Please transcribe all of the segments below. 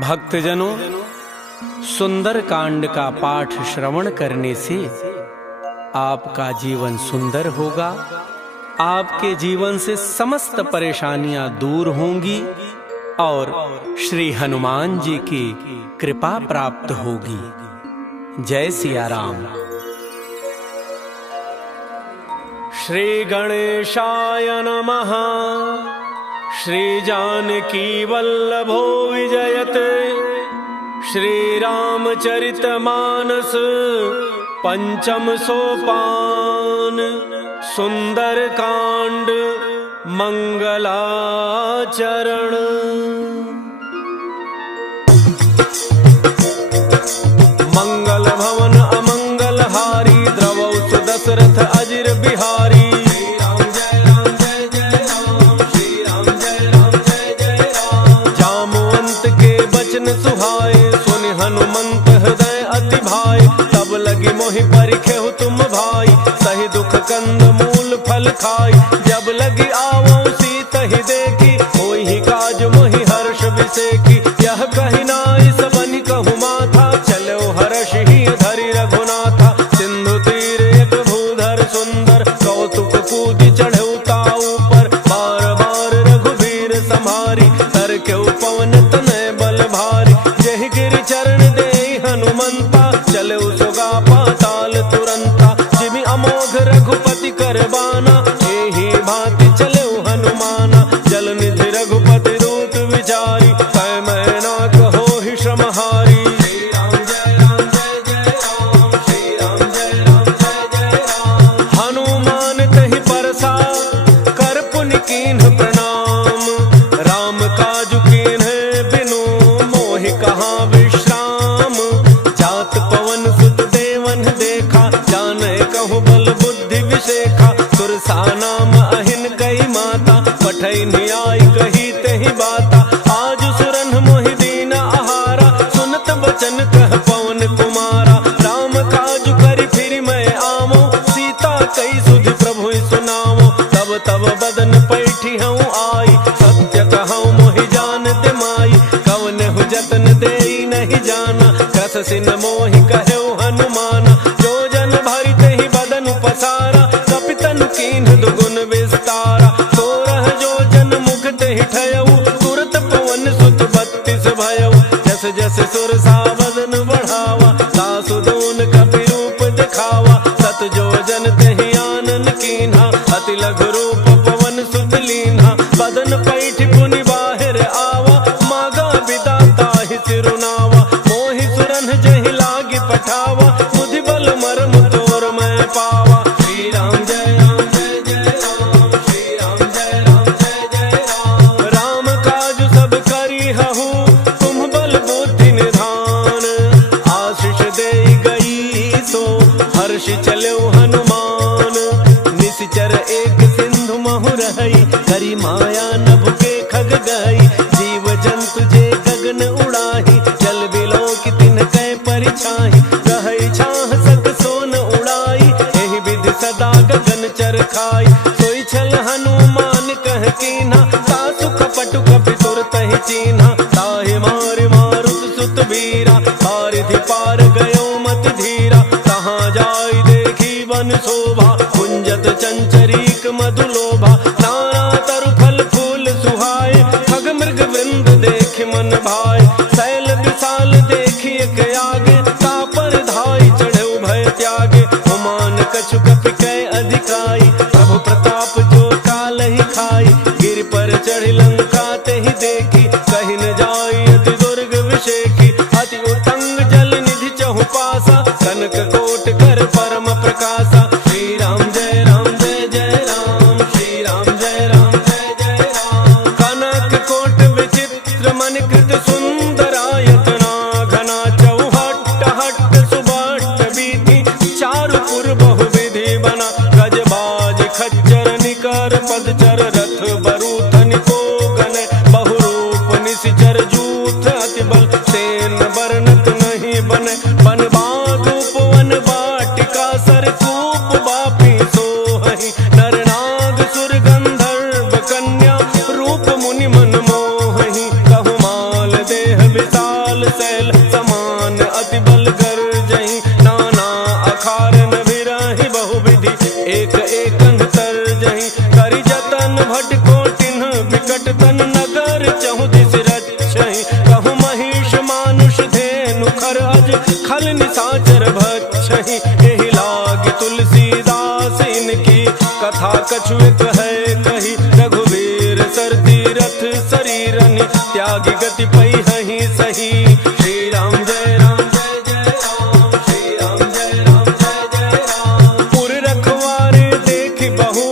भक्तजनों, सुंदर कांड का पाठ श्रवण करने से आपका जीवन सुंदर होगा। आपके जीवन से समस्त परेशानियां दूर होंगी और श्री हनुमान जी की कृपा प्राप्त होगी। जय सिया राम। श्री गणेशाय नमः। श्री जानकी वल्लभो विजयते। श्री रामचरितमानस पंचम सोपान। सुंदर कांड मंगलाचरण। मंगल भवन अमंगल हारी। द्रवौ सुदशरथ अजिर बिहारी। सुहाए सुनि हनुमंत हृदय अति भाई। तब लगी मोहि परिखेहु तुम भाई। सही दुख कंद मूल फल खाई। जब लगी आवो सीतहि देखी। होई काज मोहि हर्ष विसेखी। यह कहि नाई सबनि कहु माथा। चलो हर्ष ही धरि रघुनाथा। सिंधु तीर एक भूधर सुंदर। कौतुक कूदि चढ़ऊ ताऊ पर। बार बार रघुबीर संहारी। तर केहु पवन तनय बल भारी। जहि गिरि चरण देहि हनुमंता। चले सुगा पाताल तुरंता। जिमि अमोघ रघुपति करबाना। एहि भांति चले हनुमाना। जल निधि रघुपति रूप विचारी। कै मैना कहो ही श्रमहारी। श्री राम जय राम जय जय राम। श्री राम जय राम जय जय राम। हनुमान तहि परसा कर पुनि कीन्ह प्रणाम। राम काजु कीन्ह बिनु मोहि कहाँ विश्राम। जात पवन सुत देवन देखा। जाने कहु बल बुद्धि विशेखा। सुरसा नाम अहिन कई माता। पठै न्याय कही तेहि बाता। आज सुरन मोहि दीन आहारा। सुनत बचन कह पवन कुमारा। राम काज करि फिर मैं आवो। सीता कई सुधि प्रभु सुनावो। तब तब बदन पैठी हूँ आई। सत्य कहूँ मोहि जानत माई। कवनहु जतन देई नहीं जाना। कस सिन मोहि कहु हनुमाना। जो जन भरि तेहि बदन पसारा। कपितन कीन्ह दुगुन विस्तारा। 16 जो जन मुख तेहि ठयऊ। तुरत पवन सुत 32 भयऊ। जस जस सुरसा बदन बढ़ावा। तासु दून कपि रूप दिखावा। सत जो जन तेहि आनन कीन्हा। अति लघु रूप पवन सुत लीन्हा। बदन पैठि पुनि बाहिर आवा। मागा विदाता ही सिरुनावा। मोहि सुरन जहि लागी पठावा। बुद्धि बल मर्म तोर मैं पावा। श्री राम जय राम जय जय राम। श्री राम जय राम जय जय राम। राम काज सब करी हहु। तुम बल बुद्धि निधान। आशीष देई गई सो हर्ष चलो हनुमान। निश्चर एक सिंधु महु रही। करी माया नभ के खग गई। जीव जंतु जे गगन उड़ाही। जल बिलो की तिन कै परिछाही। रहै छाह सक सोन उड़ाई। एहि विधि सदा गगन चर खाई। सोई छल हनुमान कह कीन्हा। तासु कपटु कपि तुरतहि चीन्हा। ताहि मारि मारुत सुत वीरा। पारिधि पार गयो मति धीरा। तहाँ जाई देखी वन शोभा। कुंजत चंचरीक मधुलोभा। नाना तरु फल फूल सुहाए। खग मृग वृंद देख मन भाए। शैल विशाल देखी एक आगे। तापर धाई चढ़ऊ भय त्यागे। हुमान कछु कपि कै अधिकाई। प्रभु प्रताप जो काल ही खाई। गिर पर चढ़ लंका तेहि देखी। कहि न जाई अति दुर्ग विशेखी। अति उत्तंग जल निधि चहु पासा। कनक कोट कर परम प्रकाशा। श्री राम जय राम जय जय राम। श्री राम जय राम जय जय राम। कनक कोट विचित्र मन कृत सुंदरायतना। घना चौहट्ट हट्ट सुबट्ट बीथी। चारु पुर बहु विधि बना। गजबाज खच्चर निकर पदचर। रथ बरूथनि को गन। बहुरूप निशिचर जूथ अति बल। सेन बरनत नहीं बन। बन बाग उपवन वाटिका। सर कूप बापी सोहहि। नर नाग कंध तर जही करि जतन भटको तिन्ह बिकट तन नगर चहु दिस रक्षहि कहु महिष मानुष धेनु खर अज खल निशाचर भक्षहि एहि लाग तुलसीदास इनकी कथा कछु एक है कही रघुवीर सर तीरथ शरीरनि त्याग गति पै हहि सही। श्री राम जय राम जय जय राम, श्री राम जय राम जय जय राम। पुर रखवारे देखि बहु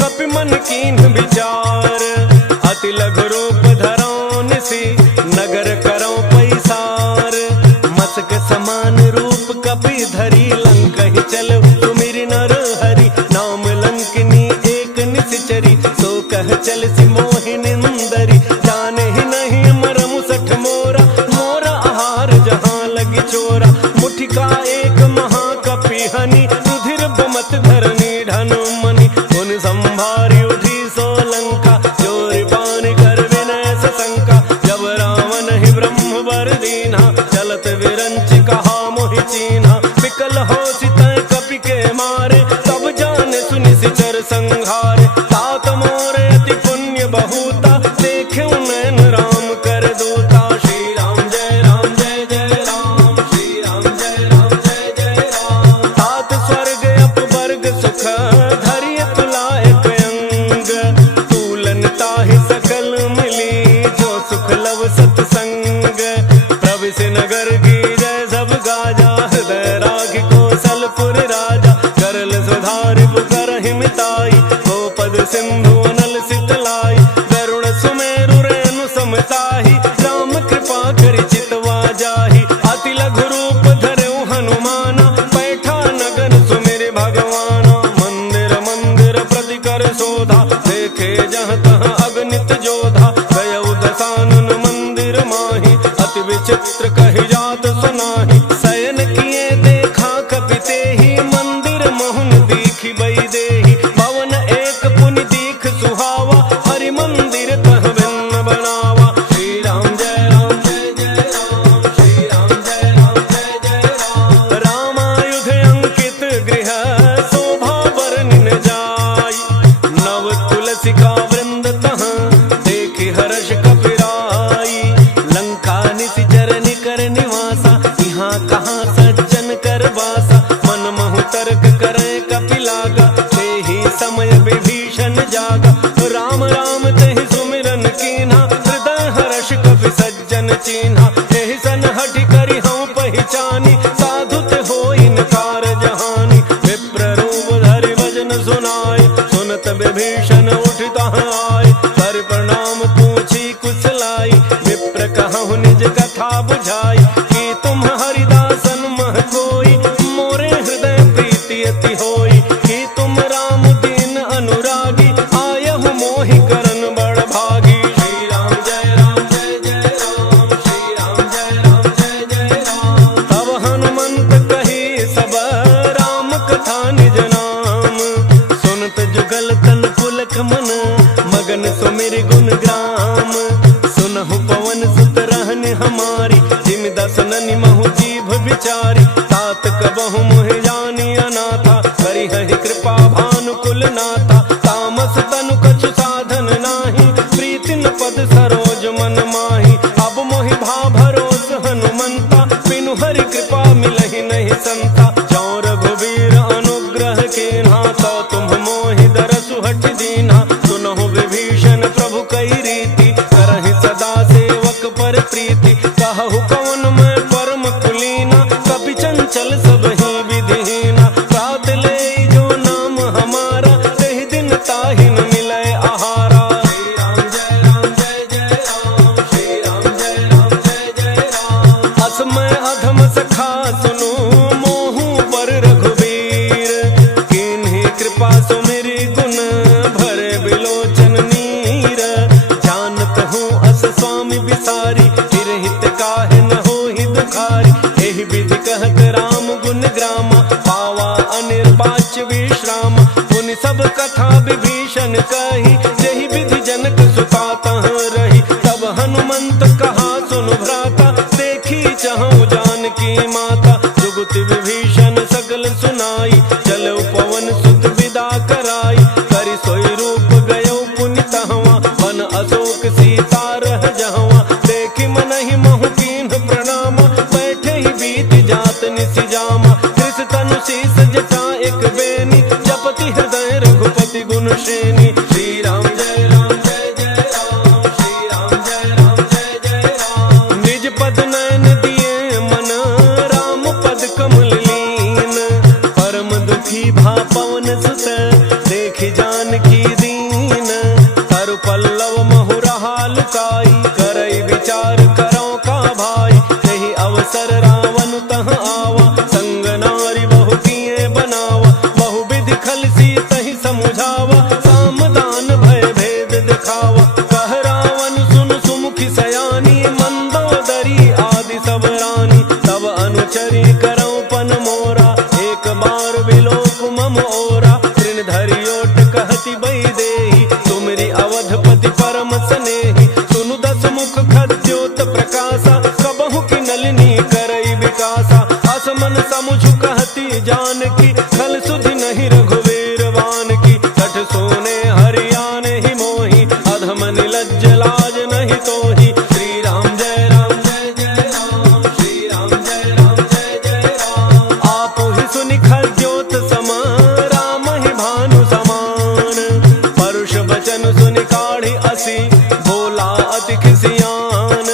कपि मन कीन्ह विचार अति लघु रूप धरौ निसि नगर करौ पैसार मसक समान रूप कपि धरि लंकहि चल सुमिरि नर हरि नाम लंकिनी एक निश्चरी सो कह चल सि मोहि निंदरी जाने ही नहीं मरम सठ मोरा मोरा आहार जहाँ लगी चोरा मुठिका एक महाकपि हनि रुधिर बमत धरनी ढन मनि उन संभारी उठी सो लंका जोरि पान कर विनय सशंका जब रावण ही ब्रह्म वर दीन्हा चलत विरंच कहा मोहि चीन्हा विकल हो सितय कपि के मारे तब जाने सुनि सिचर संहारे तात मोरे अति पुण्य बहुता देखे नैन राम कर दूता। श्री राम जय राम जय जय राम, श्री राम जय राम जय जय राम। तात स्वर्ग अपवर्ग सुख धरिय तुलाए अंग तूलन ताहि सकल मिली जो सुख लव सत्संग प्रविश नगर की जय सब गाजा हृदय राग कौशलपुर राजा करल सुधारि पुकर मिताई गोपद सिंधु अनल सितलाई गरुड़ सुमेरु रेणु समताही राम कृपा करि चितवा जाहि अति लघु रूप धरऊ हनुमाना बैठा नगर सुमिरि भगवाना मंदिर मंदिर प्रति कर शोधा देखे जहाँ तहाँ अगणित जोधा गयउ दशानन मंदिर माही अति विचित्र कहि जात सुनाही शयन किए देखा कपि तेहि मंदिर मोहन दीखि बई देहि भवन एक पुनि दीख सुहावा हरि मंदिर तह भिन्न बनावा। श्री राम जय राम जय जय राम, श्री राम जय राम जय जय राम। रामायुध अंकित गृह शोभा बरनिन जाय नव तुलसिका वृंद तह देखि हर्ष कपिराई लंका निशिचर निकर निवासा यहाँ कहाँ सज्जन कर वासा मन महु तर्क करे कपि लागा तेहि समय विभीषण जागा राम राम तेहि सुमिरन कीन्हा हृदय हर्ष कपि सज्जन चीन्हा एहि सन हठि करि हऊँ पहिचानी साधु ते होई नकार जहानी विप्र रूप धरि भजन सुनाय सुनत विभीषण उठ तहाँ आय कर प्रणाम पूछी कुशलाई विप्र कहु निज कथा बुझाई कि तुम हरिदासन मह कोई मोरे हृदय प्रीति अति होई कि तुम राम दीन अनुरागी आयहु मोहि करन बड़ भागी। श्री राम जय राम जय जय राम, श्री राम जय राम जय जय राम। तब हनुमंत कही सब राम कथा निज नाम सुनत जुगल तन पुलक मन मगन सुमिरि गुण ग्राम सुनहु पवन सुत रहनि हमारी जिम दसननि महु जीभ विचारी तात कबहु मोहि जानी अनाथा करि हहि कृपा भानुकुल नाथा तामस तनु कछु साधन नाही प्रीति न पद सरोज मन माही अब मोहि भा भरोस हनुमंता बिनु हरि कृपा मिलहि नहीं संता जौ रघुवीर अनुग्रह कीन्हा तो तुम मोहि दरसु हठ दीन्हा सुनहु विभीषण प्रभु कई रीति करहि सदा सेवक पर प्रीति कहु कवन मैं परम कुलीना कपि चंचल सब ही विधिहीना प्रात ले जो नाम हमारा तेहि दिन ताहि न मिलै आहारा। श्री राम जय राम जय जय राम, श्री राम जय राम जय जय राम। असमय अधम सखा सुनु मोहु पर रघुवीर किन्हि कृपा सुमिरि गुण भरे बिलोचन नीर जानत हूँ अस स्वामी बिसारी हित काहे न होहि दुखारी एहि विधि कहत राम गुण ग्रामा पावा अनिर्वाच्य विश्राम पुनि सब कथा विभीषण कही जेहि विधि जनक सुता तह रही तब हनुमंत कहा सुनु भ्राता देखी चहु जानकी माता जुगति विभीषण सकल सुनाई चलो पवन सुत विदा कराई गुण श्रेणी। श्री राम जय राम जय जय राम, श्री राम जय राम जय जय राम। निज पद नयन दिए मन, राम पद कमल लीन। परम दुखी भा पवन सुत, देखि जानकी दीन। तरु पल्लव महु रहा लुकाई, करई विचार करो का भाई। यही अवसर रावण तह आवा, संग नारी बहु किए बनावा। बहु विधि खल सीत ही समुझावा, सामदान भय भेद दिखावा। कह रावण सुन सुमुखी सयानी, मंदोदरी आदि सब रानी। तब अनुचरी करौ पन मोरा, एक बार विलोक मम ओरा। तृण धरि ओट कहती बई देहि, तुमरी अवधपति परम स्नेही। सुनु दस मुख खद्योत प्रकाशा, कबहु की नलिनी करई विकासा। असमन समुझ कहती जानकी, खल सुधि नहीं रघुवीर बान की। कठ सोने हरियाने ही मोही, अधम निलज्ज लाज नहीं तोही। श्री राम जय राम जय जय राम, श्री राम जय राम जय जय राम। आपो ही सुनि खद्योत सम, राम ही भानु समान। परुष बचन सुनि काढ़ी असी, बोला अति खिसियान।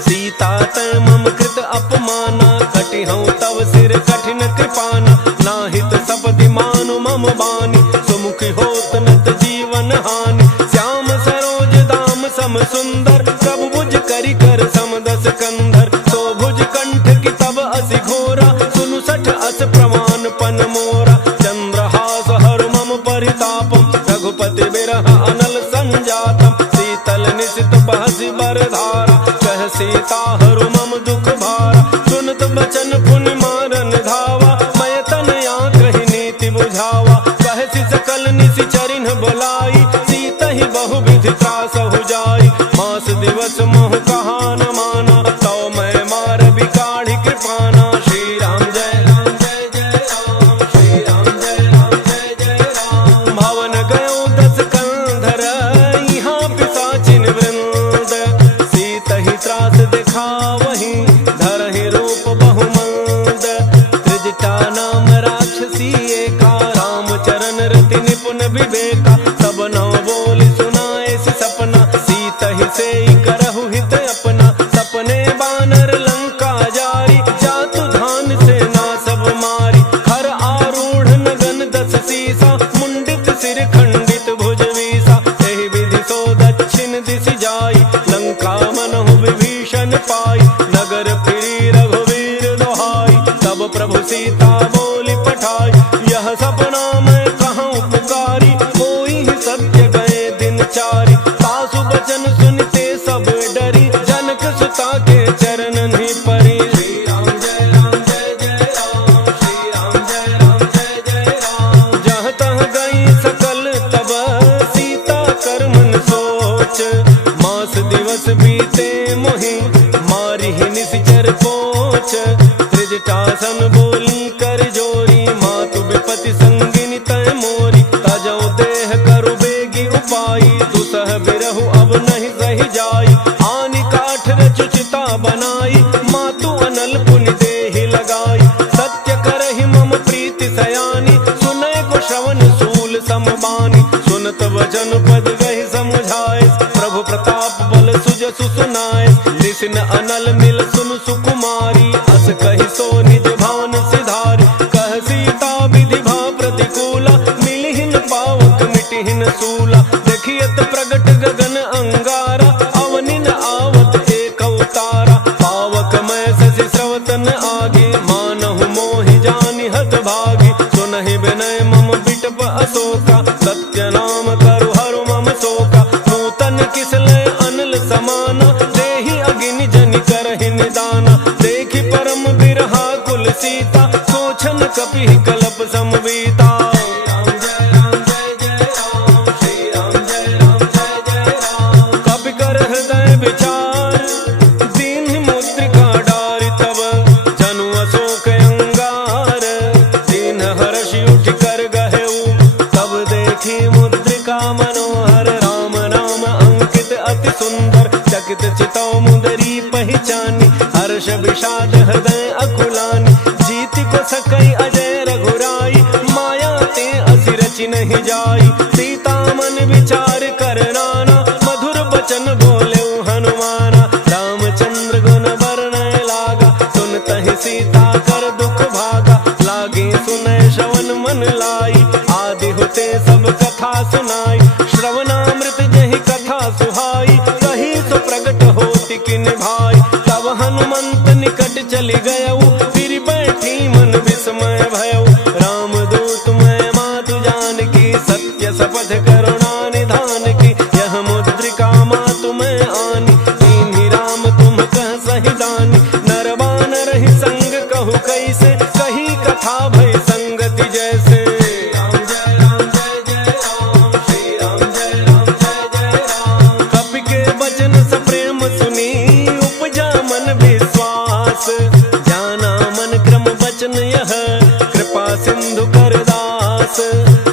सीता तै मम कृत अपमाना, कटिहउँ तव सिर कठिन कृपाना। नाहित सपदि मानु मम बानी, सुमुखी होत नत जीवन हानि। श्याम सरोज दाम सम सुंदर, प्रभु भुज करि कर समदस कंधर। तो भुज कंठ की तब असि घोरा, सुनु सठ अस प्रमाण पन मोरा। चंद्रहास हरु मम परितापम, रघुपति बिरह अनल संजातम। शीतल निशित बहसि बरधारा, कह सीता हरु मम दुख भारा। सुनत बचन पुनि मारन धावा, मैं तनया कहि नीति बुझावा। कहसि सकल निशि चरिन्ह बोलाई, सीत ही बहु विधि त्रासहु जाई। मास दिवस मोह कहा न माना, तो मैं मार बिकाढ़ी कृपाना। श्री राम जय राम जय जय राम, श्री राम जय राम जय जय राम। भवन गयो दस कंधर, यहाँ पिशाचिन वृंद। सीत ही त्रास दिखावहीं, धरहि रूप बहुमंद। त्रिजटा नाम राक्षसी एका, रामचरण रति निपुण विवेका। सब नव बोली सुनाए सि सपना, सीत ही सेई करहु हित अपना। सपने बानर लंका जारी, जातु धान सेना सब मारी। हर आरूढ़ नगन दस सीसा, मुंडित सिर खंडित भुज वीसा। एहि विधि सो दक्षिण दिशि जाई, लंका मनहु विभीषण पाई। नगर फिरी रघुवीर दोहाई, तब प्रभु सीता बोली पठाई। यह सपना मैं कहूँ पुकारी, कोई ही सत्य गए दिन चारी। सासु बचन सुनते सब डरी, जनक सुता के चरणन ही परी। श्री राम जय राम जय जय राम, श्री राम जय राम जय जय राम। जहाँ तहाँ गई सकल तब, सीता कर मन सोच। मास दिवस बीते मोहि, मारी ही निशिचर पोच। त्रिजटासन बोली कर जोरी, मातु विपति संगिनी तय मोरी। तजौ देह करु बेगी उपाई, दुसह बिरहु अब नहीं सही जाई। आनि काठ रचुचिता बनाई, मातु अनल पुनि देहि लगाई। सत्य करहि मम प्रीति सयानी, सुनय को श्रवण सूल समबानी। सुनत वचन पद गहि समुझाए, प्रभु प्रताप बल सुजसु सुनाए। निसिन अनल मिल सुन सुकुमारी, अस कहि सो निज भान सिधारी। कह सीता विधि भा प्रतिकूला, मिलिहिन पावक मिटिहिन सूला। देखियत प्रगट गगन अंगारा, अवनिन आवत एक अवतारा। पावक मैं शशि स्रवतन आगे, मानहु मोहि जानि हत भागी। सुनहि विनय मम बिटप अशोका, सत्य नाम करु हरु मम शोका। नूतन किसलय अनल समाना, देहि अगिनि जनि करहि निदाना। देखि परम बिरहा कुल सीता, सोचन कपि कलप समवीता। कपि कर हृदय विचार, दीन्हि मुद्रिका डारि तब। जनु अशोक अंगार, दीन हर्षि उठि कर गहेउ। तब देखी मुद्रिका मनोहर, राम नाम अंकित अति सुंदर। चकित चितौ मुदरी पहचानी, हर्ष विषाद हृदय अकुलानी। जीति को सकई अजय रघुराई, माया ते असि रचि नहीं जाई। चली गयऊ, फिर बैठी मन विस्मय भयऊ। रामदूत मैं मातु जानकी, सत्य शपथ करुणा निधान की, यह मुद्रिका मातु मैं आनी, इन्हीं राम तुम कह सही दानी। नर बानर ही संग कहु कैसे, कही कथा भई संगति जैसे। राम जय राम जय जय राम, श्री राम जय राम जय जय राम। कपि के वचन सप्रेम सुनी, उपजा मन विश्वास, जाना मन क्रम वचन यह, कृपा सिंधु कर दास।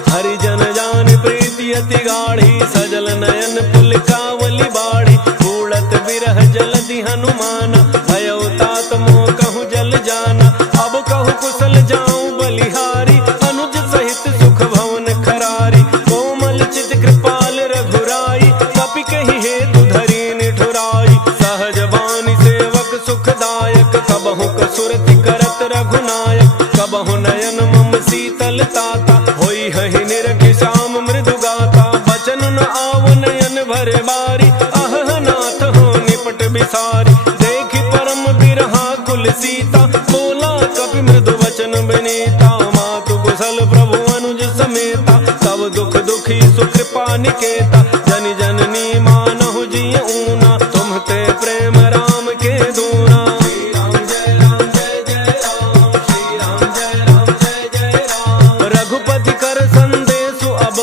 हरिजन जान प्रीति अति गाढ़ी, सजल नयन पुलकावली बाढ़ी। उड़त विरह जलधि हनुमाना, भयउ तात मोह कहूँ जल जाना। अब कहूँ कुशल जाऊं बलिहारी, अनुज सहित सुख भवन खरारी। कोमल चित कृपाल रघुराई, कपि कहि हेतु धरी निठुराई। सहज बानी सेवक सुखदायक, कबहु कसुरति करत रघुनायक। कबहु नयन मम शीतल ताता, होई हहि निरखि श्याम मृदु गाता। बचन न आव नयन भरे बारी, अहह नाथ हो निपट बिसारी। देखि परम बिरहा कुल सीता, बोला कपि मृदु वचन विनीता। मातु कुशल प्रभु अनुज समेता, तब दुख दुखी सुकृपा निकेता। जन जननी मानहु जिय ऊना, तुम ते प्रेम राम के दूना। श्री राम जय राम जय जय राम, श्री राम जय राम जय जय राम। रघुपति कर संदेशु अब,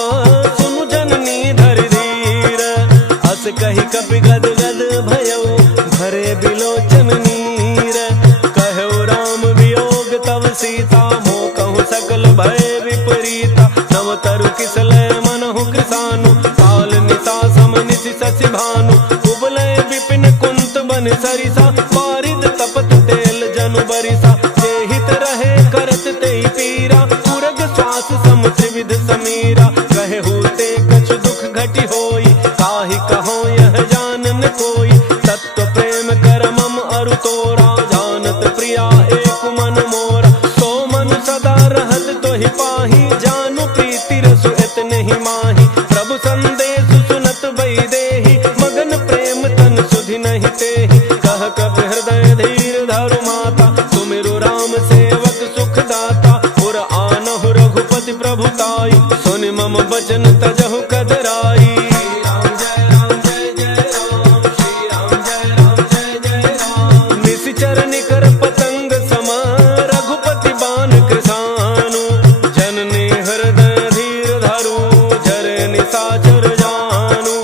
सुनु जननी धरि धीर। हस कहि कपि गद गद भयउ, भरे बिलोचन नीर। कहु राम वियोग तव सीता, मोह कहूँ सकल भय विपरीता। नव तरु किसलय मनहु कृसानु, काल निशा सम निशि शशि भानु। कुबलय विपिन कुंत बन सरिसा, पारिद तपत तेल जनु बरिसा। जेहित रहे करत तेहि पीरा, उरग श्वास सम त्रिविध समीरा। कहु ते कछु दुख घटि होई, काहि कहो यह जानन कोई। तत्व प्रेम कर मम अरु तोरा, जानत प्रिया एक मन मोरा। सो मन सदा रहत तोहि पाही, जानु प्रीति रसु इतने ही माही। प्रभु संदेश सुनत भई देहि, मगन प्रेम तन सुधि नहीं तेहि। कह कपि हृदय धीर धरु माता, सुमिरु राम सेवक सुख दाता। पुर आनहु रघुपति प्रभुताई, सुनि मम वचन तजहु कदराई। राम जय राम जय जय राम, श्री राम जय राम जय जय राम। निशिचर निकर पतंग सम, रघुपति बान कृसानु। जननी हृदय धीर धरु, जरे निशाचर जानु।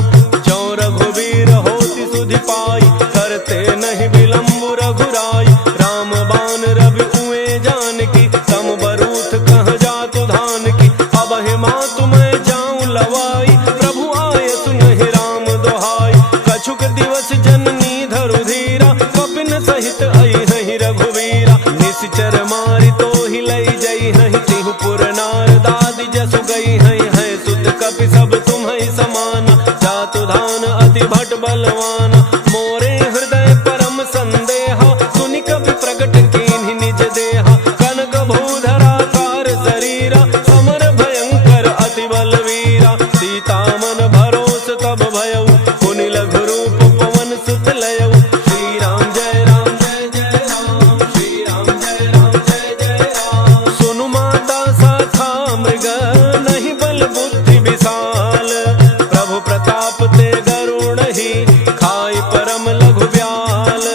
जो रघुवीर होति सुधि पाई, करते नहीं विलम्ब रघुराई। राम बान रवि उए जानकी, तम बरूथ कह जातु धान की। अब हे मातु मैं जाऊं लवाई, प्रभु आय सुनहि राम दोहाई। कछुक दिवस जननी धरु धीरा, कपिन सहित आई हहि रघुवीरा। निशिचर मारि तो ही लई जई हहि, तिहु पुर नार दादि जसु गई हई। है सुत कपि सब तुम्हि समाना, जातु धान अति भट बलवाना। मोरे हृदय परम संदेहा, सुनि कपि प्रगट कीन्हि निज देहा। कनक भूधरा कार शरीरा, समर भयंकर अति बलवीरा। सीता मन भरोस तब भयउ, पुनि लघु रूप पवन सुत लयउ। श्री राम जय राम जय जय राम, श्री राम जय राम जय जय राम। सुनु माता शाखा मृग, नहीं बल बुद्धि विशाल। प्रभु प्रताप ते गरुण ही, खाई परम लघु ब्याल।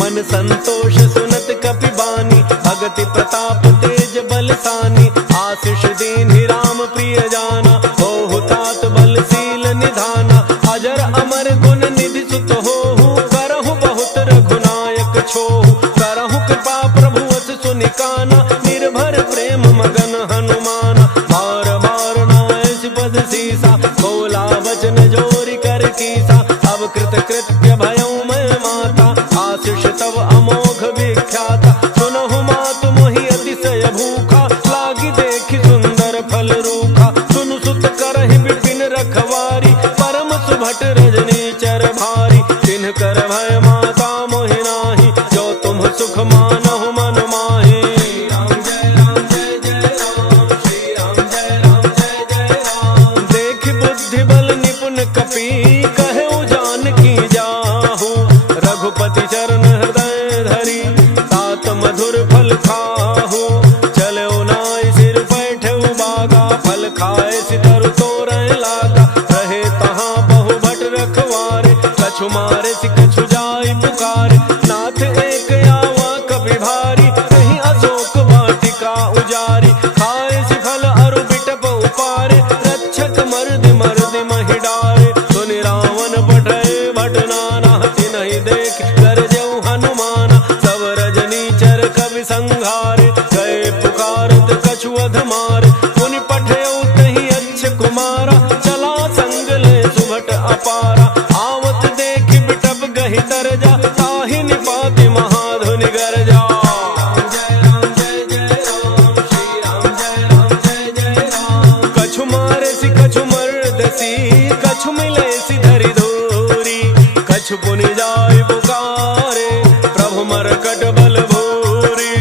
मन संतोष सुनत कपि बानी, भगति प्रताप तेज बलसानी। आशीष दीन्हि राम प्रिय जाना, होहु तात बलशील निधाना। अजर अमर गुण निधि सुत होहु, करहु बहुत रघुनायक छोहु। करहु कृपा प्रभु अस सुनि काना, निर्भर प्रेम मगन हनुमाना। बार बार नायस पद सीसा, बोला वचन जोरि कर कीसा। अब कृत कृत्य भयउ मैं माता, आशीष तब अमोघ विख्याता। सुनहु मातु मोहि अतिशय भूखा, लागी देखि सुंदर फल रूखा। सुनु सुत करहि विपिन रखवारी, परम सुभट रजनी चर भारी। तिन्ह कर भय माता मोहि नाही, जो तुम सुख मानहु मन माही। राम जय राम जय जय राम, श्री राम जय राम जय जय राम। देख बुद्धि बल निपुण कपि, कहु जानकी जाहु। रघुपति चरण हृदय धरि, तात कछु मिले सिधरि धूरी। कछु पुनि जाय पुकारे प्रभु मरकट बल भूरी।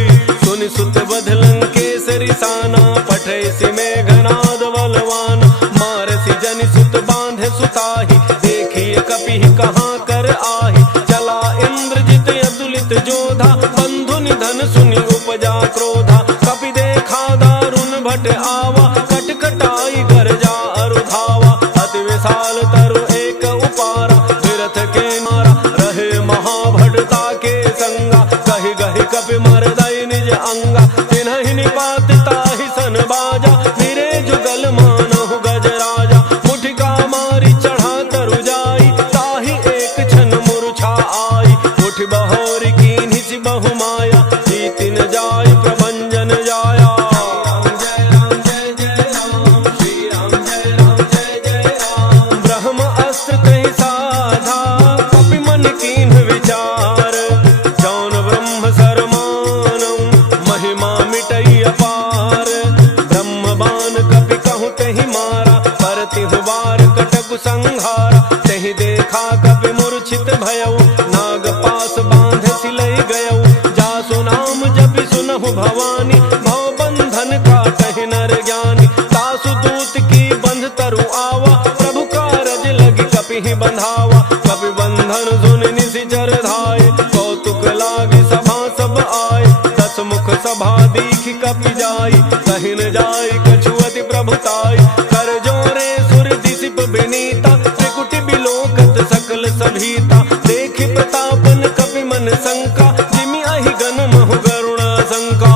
सुनि सुत बध लंकेश रिसाना पठैसि मेघनाद बलवान। मारसि जनि सुत बांधे सुताहि देखिए कपिहि कहाँ कर आहि। चला इंद्रजित अतुलित जोधा बंधु निधन सुनि उपजा क्रोधा। कपि देखा दारुण भट आवा कटकटाई गरजा अरु धावा। अति विशाल तरु एक उपारा विरथ के मारा रहे महाभटता के संगा। कहि गहि कपि मरदई निज अंगा तिन्हि निपात ताहि सन बाजा। फिरे जुगल मानहु गजराजा मुठिका मारी चढ़ा तरु जाई। ताहि एक क्षण मूर्छा आई उठ बहोरी कीन्हि सि बहु माया। जीति न जाय प्रभंजन जाया। ब्रह्म अस्त्र तहि साधा कपि मन कीन्ह विचार। जौन ब्रह्म सरमानऊ महिमा मिटई अपार। ब्रह्म बाण कपि कहु तहि मारा परतिहु बार कटकु संहारा। तहि देखा कपि मूर्छित भयऊ नाग पास बांध सिलई गयऊ। जासु नाम जपि सुनहु भवानी भव बंधन काटहि नर ज्ञानी। तासु दूत की बंध तरु आवा प्रभु कारज लगी कपिहि बंधावा। कपि बंधन सुन निशिचर धाय कौतुक लागी सभा सब आय। दस मुख सभा दीखि कपि जाई कहि न जाय कछु अति प्रभुताई। कर जोरे सुर दिसिप विनीता त्रिकुटि बिलोकत सकल सभीता। देखि प्रतापन कपि मन शंका जिमि अहि गन महु गरुणा शंका।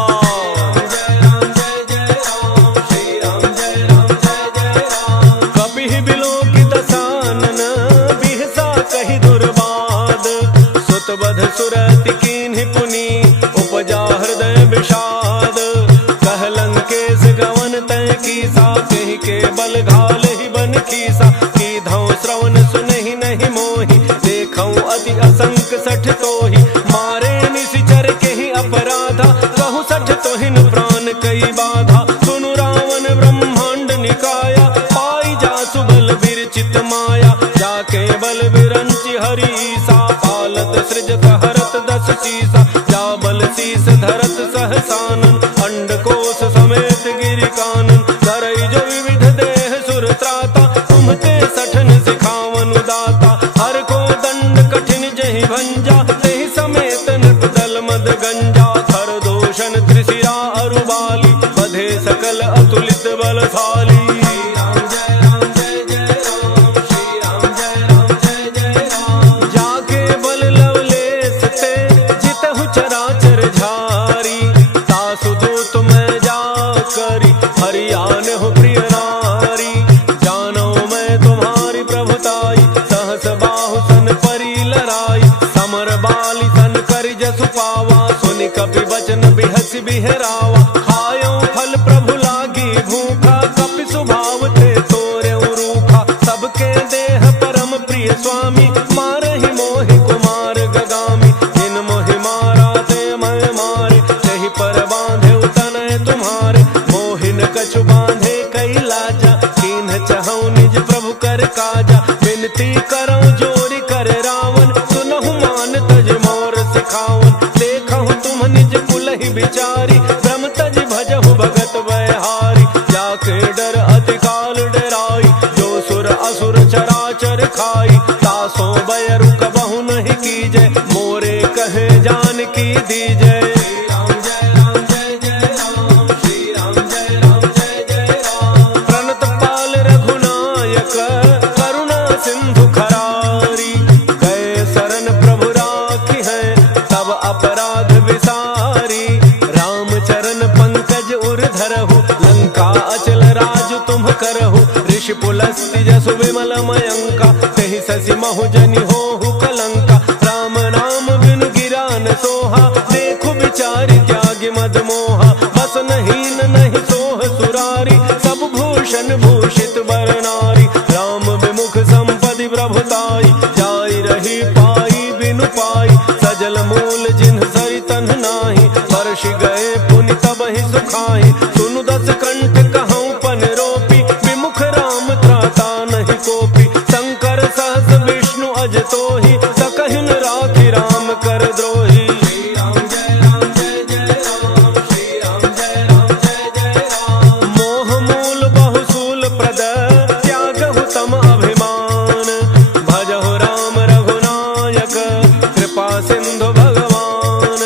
कपिहि बिलोकि दसानन बिहसा कहि दुर्बाद। सुत बध सुरति कीन्हि पुनि उपजा हृदय विषाद। कह लंकेश गवन तय कीसा कहि के बल घालहि बन खीसा। कीधौ श्रवण सुनहि नहीं मोहि देखौ अति असंक सठ तोहि। मारे निशिचर केहि अपराधा कहु सठ तोहिन प्राण कई बाधा। सुनु रावण ब्रह्मांड निकाया पाई जासु बल विरचित माया। जाके बल विरंचि हरीसा पालत सृजत हरत दस शीसा। जा बल शीस धरत सहसानन अंडकोश समेत गिरि कानन। धरई जो विविध देह सुर त्राता तुम्हते सठन सिखावन दाता। हर को दंड कठिन जहि भंजा तेहि समेत नृप दल मद गंजा। खर दोषण त्रिशिरा अरुबाली बधे सकल अतुलित बलशाली। जाके बल लवलेश ते जितहु चराचर झारी। तासु दूत मैं जा करी हरियान हो प्रिय नारी। जानो मैं तुम्हारी प्रभुताई सहस बाहु सन परी लराई। समर बाली सन करि जसु पावा सुनि कपि बचन बिहसि बिहरावा। खायो फल प्रभु लागी भूखा कपि स्वभाव थे तोरे रूखा। सबके देह परम प्रिय स्वामी मारहि मोहि कुमार गगामी। जिन मोहि मारा ते मैं मारे तहि पर बांधे तनय तुम्हारे। मोहिन कछु बांधे कई लाजा कीन्ह चहु निज प्रभु कर काजा। विनती करौ जोरि कर रावण सुनहु मान तज मोर सिखावन। देखहु तुम निज कुलहि बिचारी ब्रह्म तज भजहु भगत वैहारी। जाके डर अति काल डराई जो सुर असुर चराचर खाई। तासो बयरु कबहु नहीं कीजय मोरे कहे जान की दीजय। प्रणत पाल रघुनायक करुणा सिंधु खरारी। गए शरण प्रभु राखी है तब अपराध विसारी। राम चरण पंकज उर धरहु लंका अचल राज तुम करहु। ऋषि पुलस्त्य जसु विमल मयंका तेहि शशि महु जनि होहु कलंका। राम नाम बिनु गिरा न सोहा देखु विचारि त्यागि मद मोहा। बस नहीं नहीं सोह सुरारी सब भूषण भूषित बर नारी। राम विमुख संपदि प्रभुताई जाई रही पाई बिनु पाई। सजल मूल जिन्ह सरि तन्ह नाही वर्ष गए पुनि तबहि सुखाई। सुनु दस कंठ कहऊँ पन रोपी विमुख राम त्राता नहीं को। तो ही सकहिन राखी राम कर द्रोही। श्री राम जय राम जय जय राम, श्री राम जय राम जय जय राम। मोह मूल बहुसूल प्रद त्यागहु तम अभिमान, भजहु राम रघुनायक कृपा सिंधु भगवान।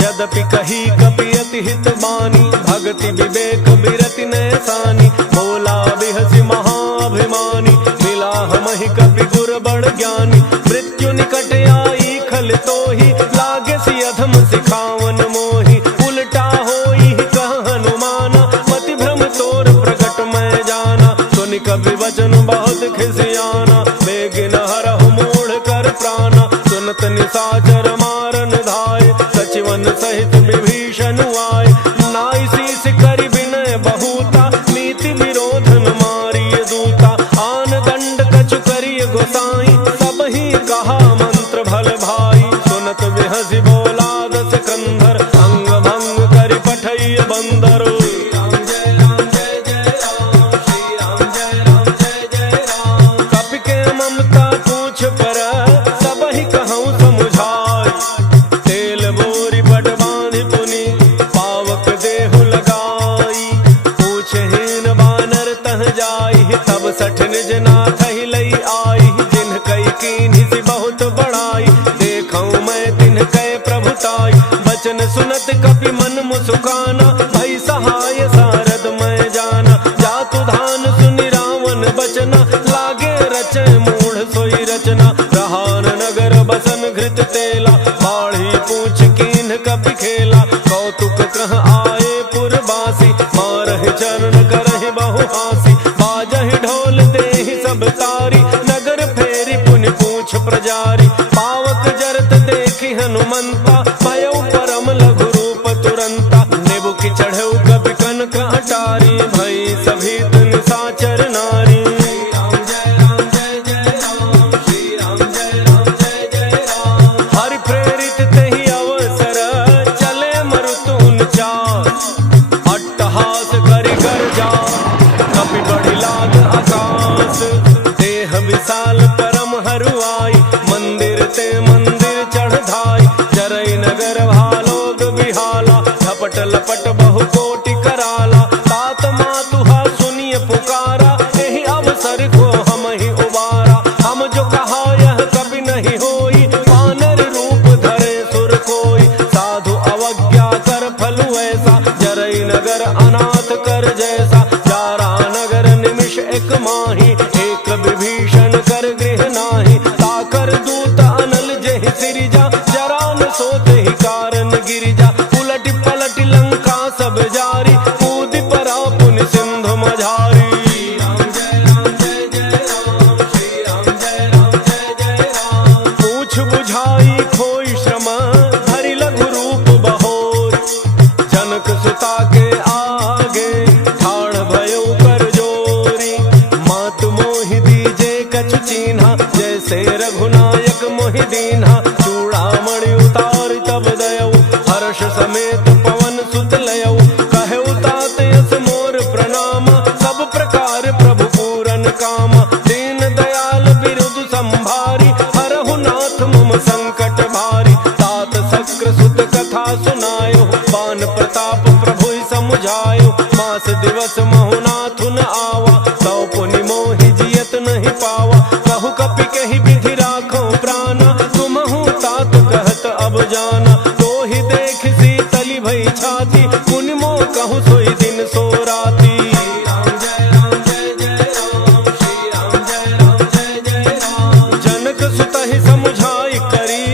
यद्यपि कही कपि अति हित बानी, भक्ति विवेक बिरति नैसानी। बोला बिहसि महाभिमानी, मिला हमहि कपि गुर बड़ ज्ञानी। मृत्यु निकट आई खल तोहि, लागे सि अधम सिखावन मोहि। उल्टा होई कह हनुमाना, मति भ्रम तोर प्रगट मैं जाना। सुनि कपि वचन बहुत खिसियाना, बेगिन हरहु मोढ़ कर प्राणा। सुनत निशाचर मारन धाय, सचिवन सहित विभीषण आए। नाई शीस करि विनय बहुता, नीति विरोधन मारिय दूता। आन दंड कछु करिय गोसाई, सब ही कहा मंत्र भल भाई। सुनत बिहसि बोला दस कंधर, अंग भंग करि पठइय बंदर। श्री राम जय राम जय जय राम, श्री राम जय राम जय जय राम। कपि के ममता पूछ पर, सब ही कहूँ समुझाई। तेल बोरी पट बांधि पुनि, पावक देहु लगाई। पूछहीन बानर तह जाई, तब सठ निज नाथ ही लई आई। जिन कई कीन्हि सि बहुत बड़ाई, देखऊँ मैं तिन्ह कै प्रभुताई। बचन सुनत कपि मन मुसुकाना, भई सहाय सारद मैं जाना। जातु धान सुनि रावण बचना, लागे रचै मूढ़ सोई रचना। रहान नगर बसन घृत तेला, बाढ़ी पूछ कीन्ह कपि खेला। कौतुक कह आए पुरबासी, मारहि चरण करहि बहु हासी। बाजहि ढोल देहि सब तारी, नगर फेरि पुनि पूछ प्रजारी। पावक जरत देखि हनुमंता, भयउ परम लघु रूप तुरंता। नेबुकि चढ़ऊ कपि कनक अटारी, भई सभीत निशाचर नारी। श्री राम जय राम जय जय राम, श्री राम जय राम जय जय राम। हरि प्रेरित तेहि अवसर, चले मरुत उनचास। अट्टहास करि गर्जा, कपि बढ़ि लाग आकाश। देह विशाल परम हरुआई, मंदिर ते मंदिर चढ़ धाई। जरई नगर भालोग बिहाला, झपट लपट बहु कोटि कराला। तात मातुहा सुनिय पुकारा, एहि अवसर को हम ही उबारा। हम जो कहा यह कभी नहीं होई, वानर रूप धरे सुर कोई। साधु अवज्ञा कर फल ऐसा, जरई नगर अनाथ कर जैसा। जारा नगर निमिष एक माही, एक विभीषण कर गृह नाही। ताकर दूत अनल जेहि सिरिजा, जरा न सोते ही कारण गिरिजा। उलटि पलटि लंका सब जारी, कूदि परा पुनि सिंधु मझारी। श्री राम जय राम जय जय राम, श्री राम जय राम जय जय राम। पूछ बुझाई खोई श्रम, धरि लघु रूप बहोर। जनक सुता के आगे, ठाड़ भयउ कर जोरी। मात मोहि दीजे कछु चीन्हा, जैसे रघुनायक मोहि दीन्हा। चूड़ामणि उतारि तब दयऊ, हर्ष समेत पवन सुत लयऊ। कहऊ तात यस मोर प्रणाम, सब प्रकार प्रभु पूरन काम। दीन दयाल बिरुद संभारी, हरहु नाथ मम संकट भारी। तात शक्र सुत कथा सुनायो, बान प्रताप प्रभु ही समुझायो। मास दिवस महु नाथु न आवा, सौ पुनि मोहि जियत नहीं पावा। कहु कपि कहि विधि राखो प्राणा, तुमहु तात कहत अब जाना। तो ही देख शीतली भई छाती, पुनि मोह कहु सोई दिन सो राती। श्री राम जय राम जय जय राम, श्री राम जय राम जय जय राम। जनक सुत ही समुझाई करी,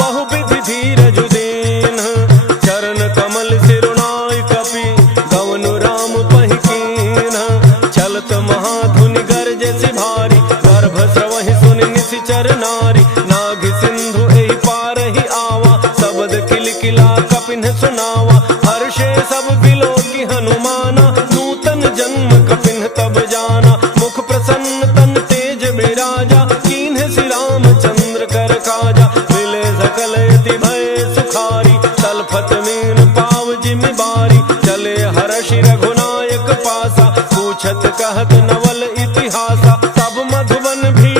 बहु विधि धीरज दीन। चरण कमल सिरुनाई कपि, गवनु राम पहि कीन्ह। चलत महाधुनि गरजे सि भारी, गर्भ स्रवहि सुनि निशिचर नारी। नाग सिंधु एहि पार ही आवा, शब्द किलकिला कपिन सुनावा। हर्षे सब बिलो की हनुमाना, नूतन जन्म कपिन तब जाना। मुख प्रसन्न तन तेज बिराजा, कीन्ह श्री रामचंद्र कर काजा। मिले सकल यति भय सुखारी, तलफत मीन पाव जिमि बारी। चले हर्षि रघुनायक पासा, पूछत कहत नवल इतिहासा। तब मधुबन भी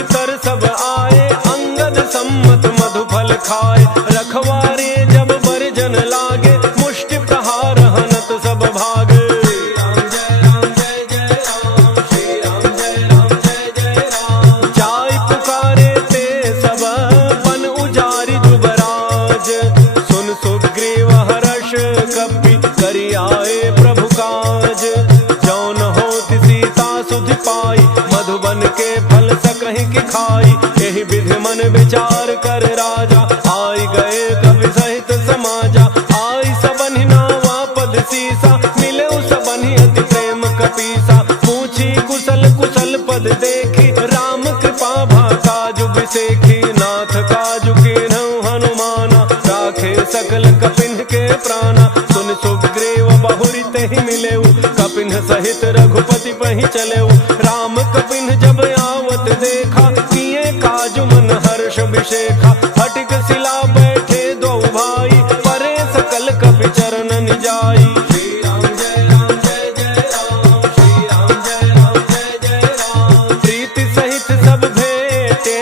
की खाई। यही विधि मन विचार कर राजा, आई गए कवि सहित समाजा। आई सबनि नावा पद सीसा, मिले सबनि अति प्रेम कपीसा। पूछी कुशल कुशल पद देखी, राम कृपा भा काजु बिसेखी। नाथ काजु कीन्हु हनुमाना, राखे सकल कपिन के प्राणा। सुन सुग्रीव बहुरी तेहि मिलेऊ, कपिन सहित रघुपति पहि चलेऊ। राम कपिन जब आवत देखा, किए काजु मन हर्ष विशेखा। फटिक शिला बैठे दो भाई, परे सकल कपि चरण निजाई। श्री राम जय राम जय जय राम, श्री राम जय राम जय जय राम। प्रीति सहित सब भेटे,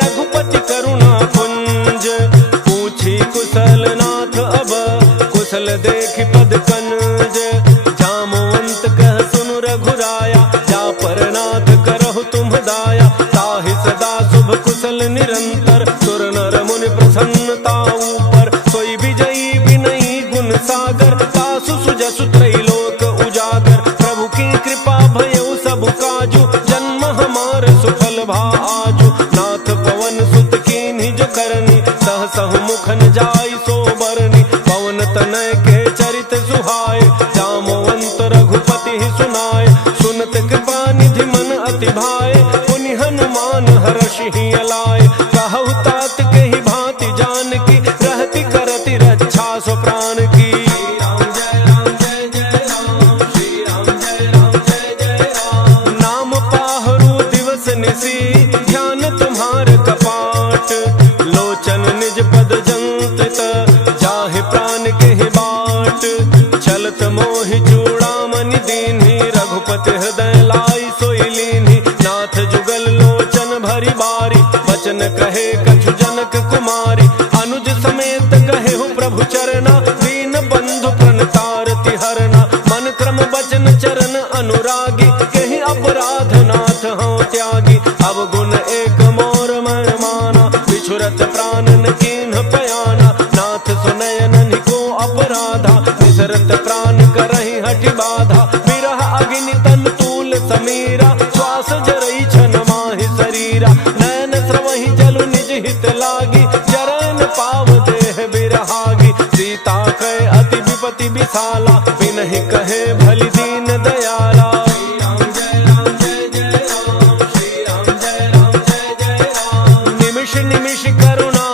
रघुपति करुणा पुंज। पूछी कुशल नाथ अब, कुशल देखि पद कनज। जामवंत कह सुनु रघुराया, जा पर नाथ करहु तुम दाया। ताहि सदा शुभ कुशल निरंतर, सुर नर मुनि प्रसन्नता ऊपर। सोई विजयी विनयी गुण सागर, तासु सुजसु त्रैलोक उजागर। प्रभु की कृपा भयउ सब काजू, जन्म हमार सुफल भा आजू। नाथ पवन सुत कीन्ही जो करनी, सहसहु मुख न जाई सो बरनी। पवन तनय के चरित सुहाए, जामवंत रघुपति ही सुनाए। सुनत कृपा निधि मन अति भाए, पुनि हनुमान हर्षि ही अलाए। कहु तात के ही भांति जानकी, रहति करति रक्षा सो प्राण की। श्री राम जय राम जय जय राम, श्री राम जय राम जय जय राम। नाम पाहरु दिवस निसी, ध्यान तुम्हार कपाट। लोचन निज पद जंत्रित, जाहि प्राण के ही बाट। छलत मोहि चूड़ामणि दीन्ही, रघुपति हृदय लाई सोई लीन्ही। नाथ जुगल लोचन भरी बारी, बचन कहे कछु जनक कुमारी। अनुज समेत कहे हूँ प्रभु चरना, दीन बंधु प्रणतारति हरना। मन क्रम बचन चरण अनुरागी, कहीं अपराध नाथ हूँ त्यागी। अब गुण एक मोर मन माना, बिछुरत प्राण न कीन्ह पयाना। नाथ सुनयन निको अपराधा, निसरत प्राण करहि हठि बाधा। विरह अग्नि तन तूल समीरा, श्वास जरई छन माहि शरीरा। नैन स्रवहि जलु निज हित लागी, जरन पाव देह बिरहागी। सीता कहे अति विपति विशाला, बिनहि कहे भलि दीन दयाला। श्री राम जय राम जय जय राम, श्री राम जय राम जय जय राम। निमिष निमिष करुणा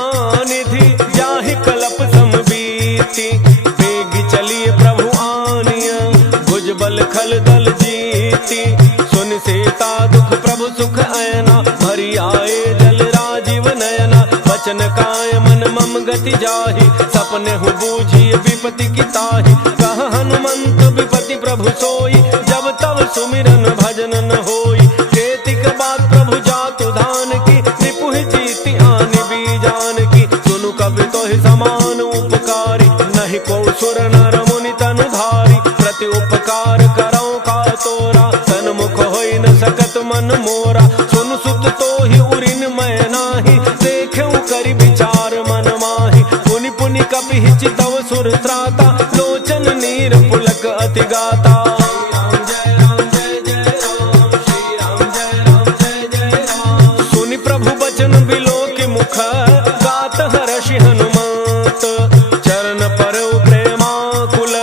निधि, जाहि कलप समबीति। बेगी चलिए प्रभु आनिया, भुज बल खल दल जीती। सुन सीता दुख प्रभु सुख ऐना, भरी आए जल राजीव नयना। वचन काय मन मम गति जाहि, सपने हु बूझिए विपति की ताहि। कह हनुमंत विपति प्रभु सोई, जब तब सुमिरन भजन न होई। केतिक बात प्रभु जातु धान की, रिपु जीति आनि बीजान की। सुनु कवि तोहि समान उपकारी, नहीं को सुर नर मुनि तनु धारी। प्रति उपकार करौ का तोरा, सन्मुख होई न सकत मन मोरा। सुन सुत तोहि उरिन मैं नाही, देखेउ करि विचार मन माहि। पुनि पुनि कपि चितव सुर त्राता, लोचन नीर पुलक अति गाता। श्री राम जय राम जय जय राम, श्री राम जय राम जय जय राम। सुनि प्रभु बचन बिलोकि मुख, गात हर्षि हनुमंत। चरण परउ प्रेमाकुल,